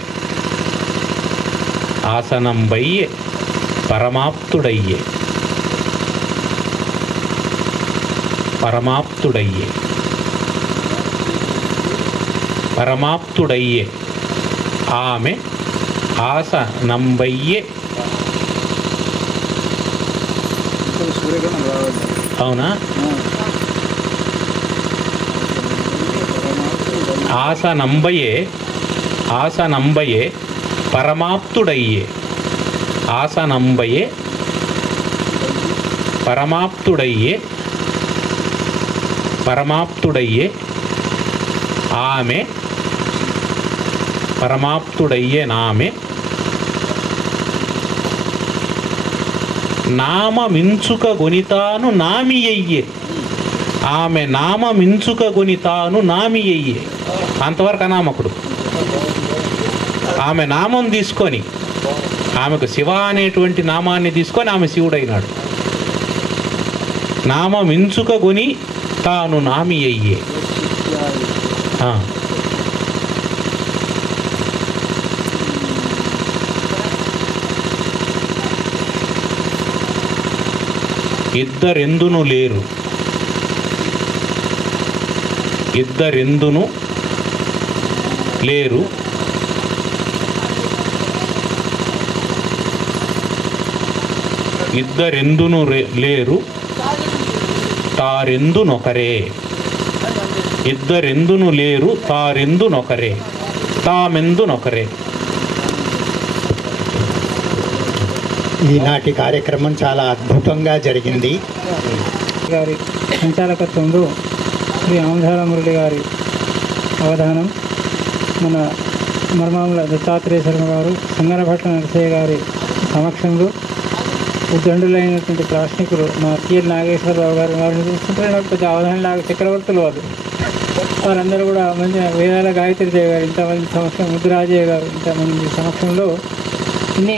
ఆసనంబయ్యే పరమాప్తుడయ్యే పరమాప్తుడయ్యే పరమాప్తుడయ్యే ఆమె ఆసనంబయ్యే అవునా ఆసనంబయే ఆసనంబయే పరమాప్తుడయ్యే ఆసనంబయే పరమాప్తుడయ్యే పరమాప్తుడయ్యే ఆమె పరమాప్తుడయ్యే నామె నామమించుక గొనితాను నామియ్యే ఆమె నామమించుక గొనితాను నామియ్యే అంతవరకు అనామకుడు. ఆమె నామం తీసుకొని ఆమెకు శివ అనేటువంటి నామాన్ని తీసుకొని ఆమె శివుడైనాడు. నామమించుక గొని తాను నామియ్యే. ఇద్దరెందును లేరు ఇద్దరెందును లేరు ఇద్దరెందును లేరు తారెందునొకరే ఇద్దరెందును లేరు తారెందునొకరే తామెందునొకరే. ఈనాటి కార్యక్రమం చాలా అద్భుతంగా జరిగింది. గారి సంచాలకత్వంలో శ్రీ ఆంధ్రాల మురళి గారి అవధానం, మన మర్మాముల దత్తాత్రేయ శర్మ గారు, సంగనభట్ల నరసయ్య గారి సమక్షంలో ఉద్దండులైనటువంటి ప్రాశ్నికులు మా టిఎల్ నాగేశ్వరరావు గారు, వారిని చూస్తుంటే నాకు కొంచెం అవధానంలాగా చక్రవర్తులు వారందరూ కూడా మంచి వేదాల గాయత్రిదేవి గారు, ఇంతమంది సమక్షం ముద్దురాజయ్య గారు, ఇంతమంది సమక్షంలో ఇన్ని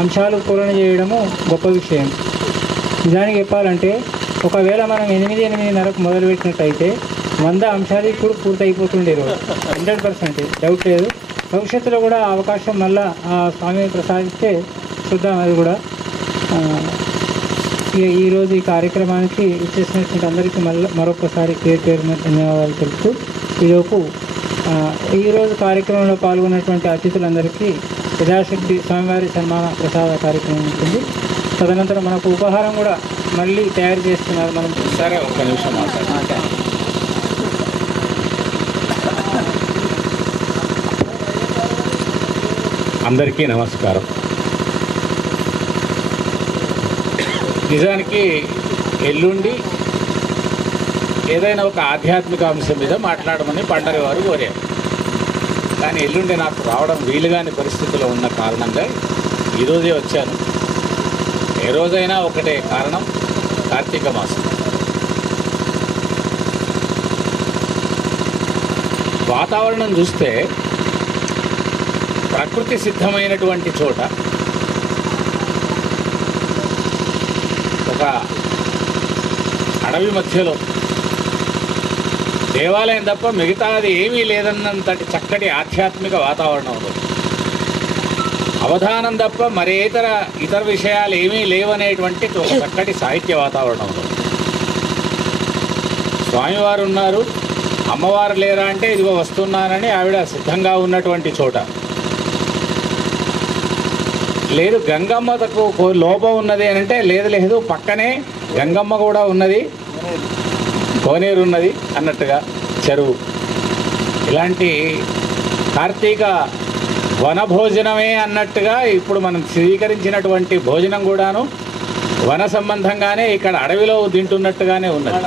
అంశాలు పూరణ చేయడము గొప్ప విషయం. నిజానికి చెప్పాలంటే ఒకవేళ మనం 8-8:30కు మొదలుపెట్టినట్టయితే 100 అంశాలు ఇప్పుడు పూర్తయిపోతుండే రోజు 100% డౌట్ లేదు. భవిష్యత్తులో కూడా అవకాశం మళ్ళా ఆ స్వామిని ప్రసాదిస్తే చూద్దాం. అది కూడా ఈరోజు ఈ కార్యక్రమానికి ఇచ్చేసినటువంటి అందరికీ మరొకసారి పేరున ధన్యవాదాలు తెలుపుతూ ఈలోపు ఈరోజు కార్యక్రమంలో పాల్గొన్నటువంటి అతిథులందరికీ యథాశక్తి స్వామివారి సన్మాన ప్రసాద కార్యక్రమం ఉంటుంది. తదనంతరం మనకు ఉపహారం కూడా మళ్ళీ తయారు చేస్తున్నారు. మనం సరే ఒక్క నిమిషం మాట్లాడాలి. అందరికీ నమస్కారం. నిజానికి ఎల్లుండి ఏదైనా ఒక ఆధ్యాత్మిక అంశం మీద మాట్లాడమని పండరి వారు కోరారు. కానీ ఎల్లుండి నాకు రావడం వీలుగాని పరిస్థితిలో ఉన్న కారణంగా ఈరోజే వచ్చాను. ఏ రోజైనా ఒకటే కారణం, కార్తీక మాసం. వాతావరణం చూస్తే ప్రకృతి సిద్ధమైనటువంటి చోట ఒక అడవి మధ్యలో దేవాలయం తప్ప మిగతాది ఏమీ లేదన్నంతటి చక్కటి ఆధ్యాత్మిక వాతావరణంలో అవధానం తప్ప మరే ఇతర విషయాలు ఏమీ లేవనేటువంటి ఒక చక్కటి సాహిత్య వాతావరణంలో స్వామివారు ఉన్నారు, అమ్మవారు లేరా అంటే ఇదిగో వస్తున్నానని ఆవిడ సిద్ధంగా ఉన్నటువంటి చోట లేదు. గంగమ్మకు లోపం ఉన్నది అని అంటే లేదు పక్కనే గంగమ్మ కూడా ఉన్నది, కోనేరు ఉన్నది అన్నట్టుగా చెరువు. ఇలాంటి కార్తీక వనభోజనమే అన్నట్టుగా ఇప్పుడు మనం స్వీకరించినటువంటి భోజనం కూడాను వన సంబంధంగానే ఇక్కడ అడవిలో తింటున్నట్టుగానే ఉన్నది.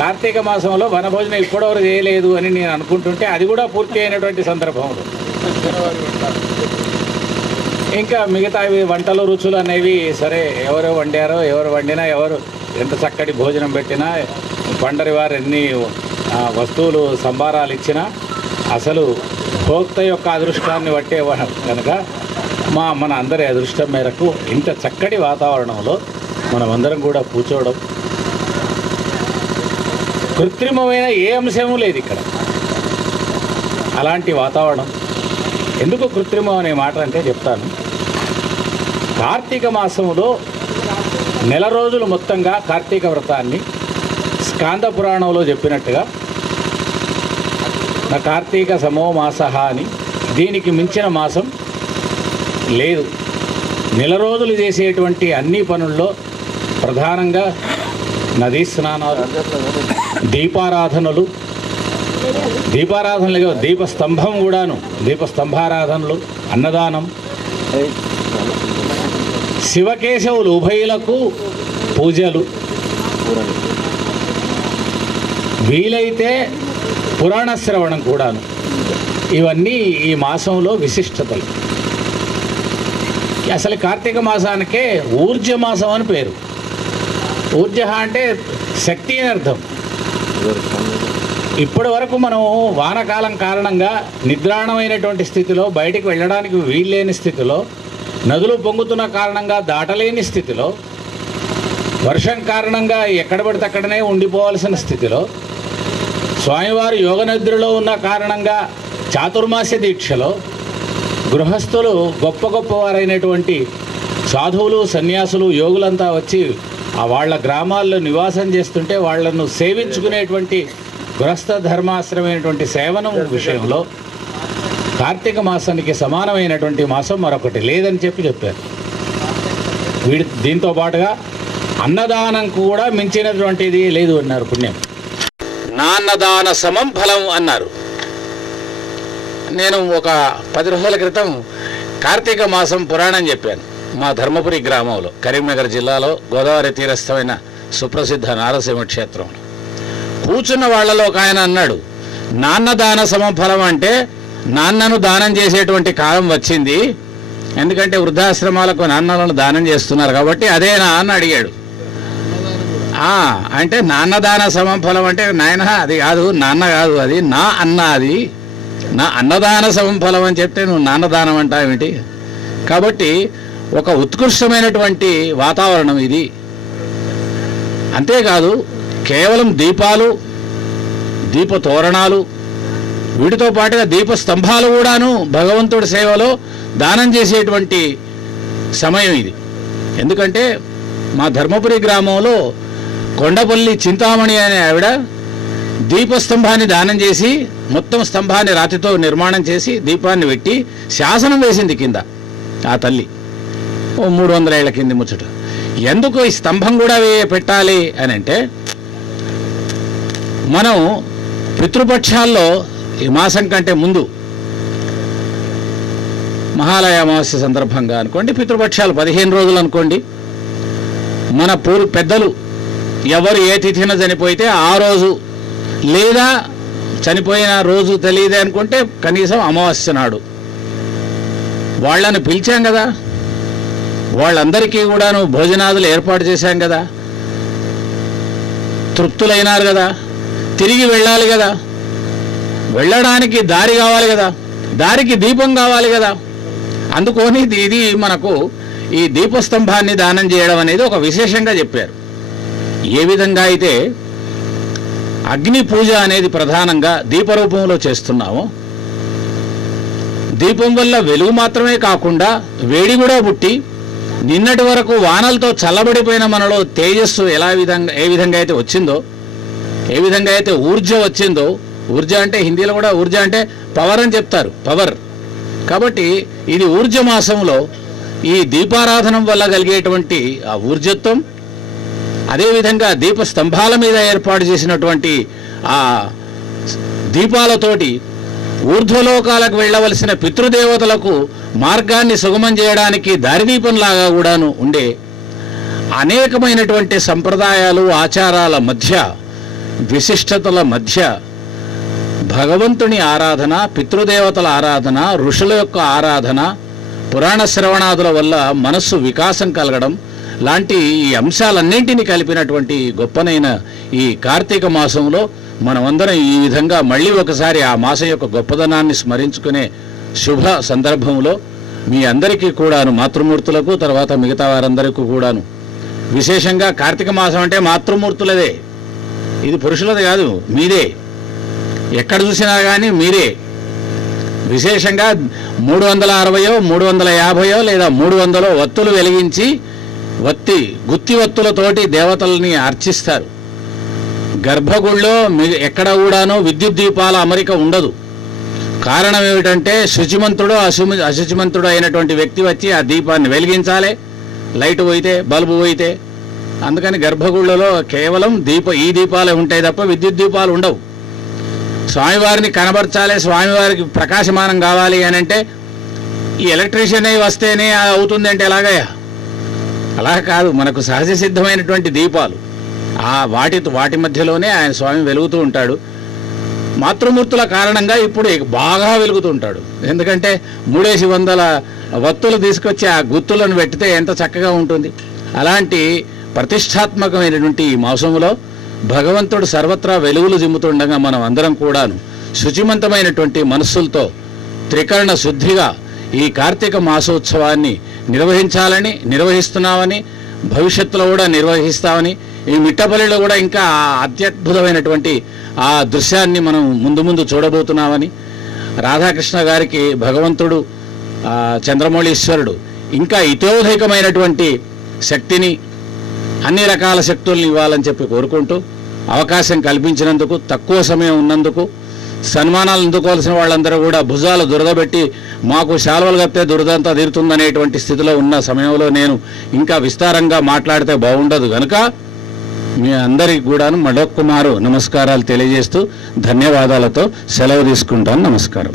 కార్తీక మాసంలో వనభోజనం ఇప్పటివరకు చేయలేదు అని నేను అనుకుంటుంటే అది కూడా పూర్తి అయినటువంటి సందర్భంలో ఇంకా మిగతా వంటలు రుచులు అనేవి సరే, ఎవరు వండారో ఎవరు వండినా ఎవరు ఎంత చక్కటి భోజనం పెట్టినా పండరి వారు ఎన్ని వస్తువులు సంభారాలు ఇచ్చినా అసలు భోక్త యొక్క అదృష్టాన్ని బట్టే కనుక మన అందరి అదృష్టం మేరకు ఇంత చక్కటి వాతావరణంలో మనమందరం కూడా కూర్చోవడం, కృత్రిమమైన ఏ అంశము లేదు ఇక్కడ. అలాంటి వాతావరణం. ఎందుకు కృత్రిమం అనే మాట అంటే చెప్తాను. కార్తీక మాసంలో నెల రోజులు మొత్తంగా కార్తీక వ్రతాన్ని స్కాంద పురాణంలో చెప్పినట్టుగా నా కార్తీక సమో మాసః అని దీనికి మించిన మాసం లేదు. నెల రోజులు చేసేటువంటి అన్ని పనుల్లో ప్రధానంగా నదీ స్నానాలు, దీపారాధనలు, దీపారాధనలుగా దీపస్తంభం కూడాను, దీపస్తంభారాధనలు, అన్నదానం, శివకేశవులు ఉభయులకు పూజలు, వీలైతే పురాణ శ్రవణం కూడాను. ఇవన్నీ ఈ మాసంలో విశిష్టతలు. అసలు కార్తీక మాసానికే ఊర్జ మాసం అని పేరు. ఊర్జ అంటే శక్తి అని అర్థం. ఇప్పటి వరకు మనం వానకాలం కారణంగా నిద్రాణమైనటువంటి స్థితిలో, బయటికి వెళ్ళడానికి వీల్లేని స్థితిలో, నదులు పొంగుతున్న కారణంగా దాటలేని స్థితిలో, వర్షం కారణంగా ఎక్కడ పడితే అక్కడనే ఉండిపోవాల్సిన స్థితిలో, స్వామివారు యోగనిద్రలో ఉన్న కారణంగా చాతుర్మాస్య దీక్షలో, గృహస్థులు గొప్ప గొప్పవారైనటువంటి సాధువులు, సన్యాసులు, యోగులంతా వచ్చి వాళ్ళ గ్రామాల్లో నివాసం చేస్తుంటే వాళ్లను సేవించుకునేటువంటి గృహస్థ ధర్మాశ్రమైనటువంటి సేవనం విషయంలో కార్తీక మాసానికి సమానమైనటువంటి మాసం మరొకటి లేదని చెప్పారు. దీంతో పాటుగా అన్నదానం కూడా మించినటువంటిది లేదు అన్నారు పుణ్యం. నాన్నదాన సమం ఫలం అన్నారు. నేను ఒక 10 రోజుల క్రితం కార్తీక మాసం పురాణం చెప్పాను మా ధర్మపురి గ్రామంలో, కరీంనగర్ జిల్లాలో గోదావరి తీరస్థమైన సుప్రసిద్ధ నారసింహ క్షేత్రంలో. కూర్చున్న వాళ్లలో ఒక ఆయన అన్నాడు, నాన్నదాన సమం ఫలం అంటే నాన్నను దానం చేసేటువంటి కాలం వచ్చింది, ఎందుకంటే వృద్ధాశ్రమాలకు నాన్నలను దానం చేస్తున్నారు కాబట్టి అదేనా అని అడిగాడు. అంటే నాన్నదాన సమం ఫలం అంటే నాయన అది కాదు, నాన్న కాదు, అది నా అన్న, అది నా అన్నదాన సమం ఫలం అని చెప్తే నువ్వు నాన్నదానం అంటావేమిటి? కాబట్టి ఒక ఉత్కృష్టమైనటువంటి వాతావరణం ఇది. అంతేకాదు కేవలం దీపాలు, దీప తోరణాలు, వీటితో పాటుగా దీపస్తంభాలు కూడాను భగవంతుడి సేవలో దానం చేసేటువంటి సమయం ఇది. ఎందుకంటే మా ధర్మపురి గ్రామంలో కొండపల్లి చింతామణి అనే ఆవిడ దీపస్తంభాన్ని దానం చేసి, మొత్తం స్తంభాన్ని రాతితో నిర్మాణం చేసి దీపాన్ని పెట్టి శాసనం వేసింది కింద. ఆ తల్లి 300 ఏళ్ల కింది ముచ్చట. ఎందుకు ఈ స్తంభం కూడా పెట్టాలి అని అంటే, మనం పితృపక్షాల్లో ఈ మాసం కంటే ముందు మహాలయ అమావాస్య సందర్భంగా అనుకోండి, పితృపక్షాలు 15 రోజులు అనుకోండి, మన పెద్దలు ఎవరు ఏ తిథిన చనిపోయితే ఆ రోజు, లేదా చనిపోయిన రోజు తెలియదే అనుకుంటే కనీసం అమావాస్య నాడు వాళ్ళని పిలిచాం కదా, వాళ్ళందరికీ కూడాను భోజనాదులు ఏర్పాటు చేశాం కదా, తృప్తులైనారు కదా, తిరిగి వెళ్ళాలి కదా, వెళ్ళడానికి దారి కావాలి కదా, దారికి దీపం కావాలి కదా. అందుకొని ఇది మనకు ఈ దీపస్తంభాన్ని దానం చేయడం అనేది ఒక విశేషంగా చెప్పారు. ఏ విధంగా అయితే అగ్ని పూజ అనేది ప్రధానంగా దీపరూపంలో చేస్తున్నామో, దీపం వల్ల వెలుగు మాత్రమే కాకుండా వేడి కూడా పుట్టి, నిన్నటి వరకు వానలతో చల్లబడిపోయిన మనలో తేజస్సు ఏ విధంగా అయితే వచ్చిందో, ఏ విధంగా అయితే ఊర్జ వచ్చిందో, ఊర్జ అంటే హిందీలో కూడా ఊర్జ అంటే పవర్ అని చెప్తారు, పవర్. కాబట్టి ఇది ఊర్జ మాసంలో ఈ దీపారాధనం వల్ల కలిగేటువంటి ఆ ఊర్జత్వం, అదేవిధంగా దీపస్తంభాల మీద ఏర్పాటు చేసినటువంటి ఆ దీపాలతోటి ఊర్ధ్వలోకాలకు వెళ్ళవలసిన పితృదేవతలకు మార్గాన్ని సుగమం చేయడానికి దారిదీపంలాగా కూడాను ఉండే అనేకమైనటువంటి సంప్రదాయాలు, ఆచారాల మధ్య, విశిష్టతల మధ్య భగవంతుని ఆరాధన, పితృదేవతల ఆరాధన, ఋషుల యొక్క ఆరాధన, పురాణ శ్రవణాదుల వల్ల మనస్సు వికాసం కలగడం లాంటి ఈ అంశాలన్నింటినీ కలిపినటువంటి గొప్పనైన ఈ కార్తీక మాసంలో మనమందరం ఈ విధంగా మళ్ళీ ఒకసారి ఆ మాసం యొక్క గొప్పదనాన్ని స్మరించుకునే శుభ సందర్భంలో మీ అందరికీ కూడాను, మాతృమూర్తులకు తర్వాత మిగతా వారందరికీ కూడాను, విశేషంగా కార్తీక మాసం అంటే మాతృమూర్తులదే, ఇది పురుషులది కాదు, మీదే. ఎక్కడ చూసినా కానీ మీరే. విశేషంగా 360 350 లేదా 300 వత్తులు వెలిగించి గుత్తి వత్తులతోటి దేవతల్ని అర్చిస్తారు. గర్భగుడిలో ఎక్కడ కూడాను విద్యుత్ దీపాల అమరిక ఉండదు. కారణం ఏమిటంటే శుచిమంతుడు అశుచిమంతుడు అయినటువంటి వ్యక్తి వచ్చి ఆ దీపాన్ని వెలిగించాలి, లైట్ పోయితే, బల్బు పోయితే. అందుకని గర్భగుళ్ళలో కేవలం ఈ దీపాలే ఉంటాయి తప్ప విద్యుత్ దీపాలు ఉండవు. స్వామివారిని కనబరచాలి, స్వామివారికి ప్రకాశమానం కావాలి అని అంటే ఈ ఎలక్ట్రీషియన్ అయి వస్తేనే అవుతుంది అంటే ఎలాగయ్యా? అలా కాదు, మనకు సహజ సిద్ధమైనటువంటి దీపాలు వాటి మధ్యలోనే ఆయన స్వామి వెలుగుతూ ఉంటాడు. మాతృమూర్తుల కారణంగా ఇప్పుడు బాగా వెలుగుతూ ఉంటాడు. ఎందుకంటే 300 వత్తులు తీసుకొచ్చి ఆ గుత్తులను పెట్టితే ఎంత చక్కగా ఉంటుంది. అలాంటి ప్రతిష్టాత్మకమైనటువంటి ఈ మాసంలో భగవంతుడు సర్వత్రా వెలుగులు జిమ్ముతుండగా మనం అందరం కూడాను శుచిమంతమైనటువంటి మనస్సులతో త్రికరణ శుద్ధిగా ఈ కార్తీక మాసోత్సవాన్ని నిర్వహిస్తున్నామని, భవిష్యత్తులో కూడా నిర్వహిస్తామని, ఈ మిట్టపల్లిలో కూడా ఇంకా అత్యద్భుతమైనటువంటి ఆ దృశ్యాన్ని మనం ముందు చూడబోతున్నామని, రాధాకృష్ణ గారికి భగవంతుడు చంద్రమౌళీశ్వరుడు ఇంకా ఇతోధికమైనటువంటి శక్తిని, అన్ని రకాల శక్తుల్ని ఇవ్వాలని చెప్పి కోరుకుంటూ, అవకాశం కల్పించినందుకు, తక్కువ సమయం ఉన్నందుకు, సన్మానాలు అందుకోవాల్సిన వాళ్ళందరూ కూడా భుజాలు దురదబెట్టి మాకు శాలువలు కప్పితే దురదంతా తీరుతుందనేటువంటి స్థితిలో ఉన్న సమయంలో నేను ఇంకా విస్తారంగా మాట్లాడితే బాగుండదు కనుక మీ అందరికి కూడాను మరొక్కమారు నమస్కారాలు తెలియజేస్తూ ధన్యవాదాలతో సెలవు తీసుకుంటాను. నమస్కారం.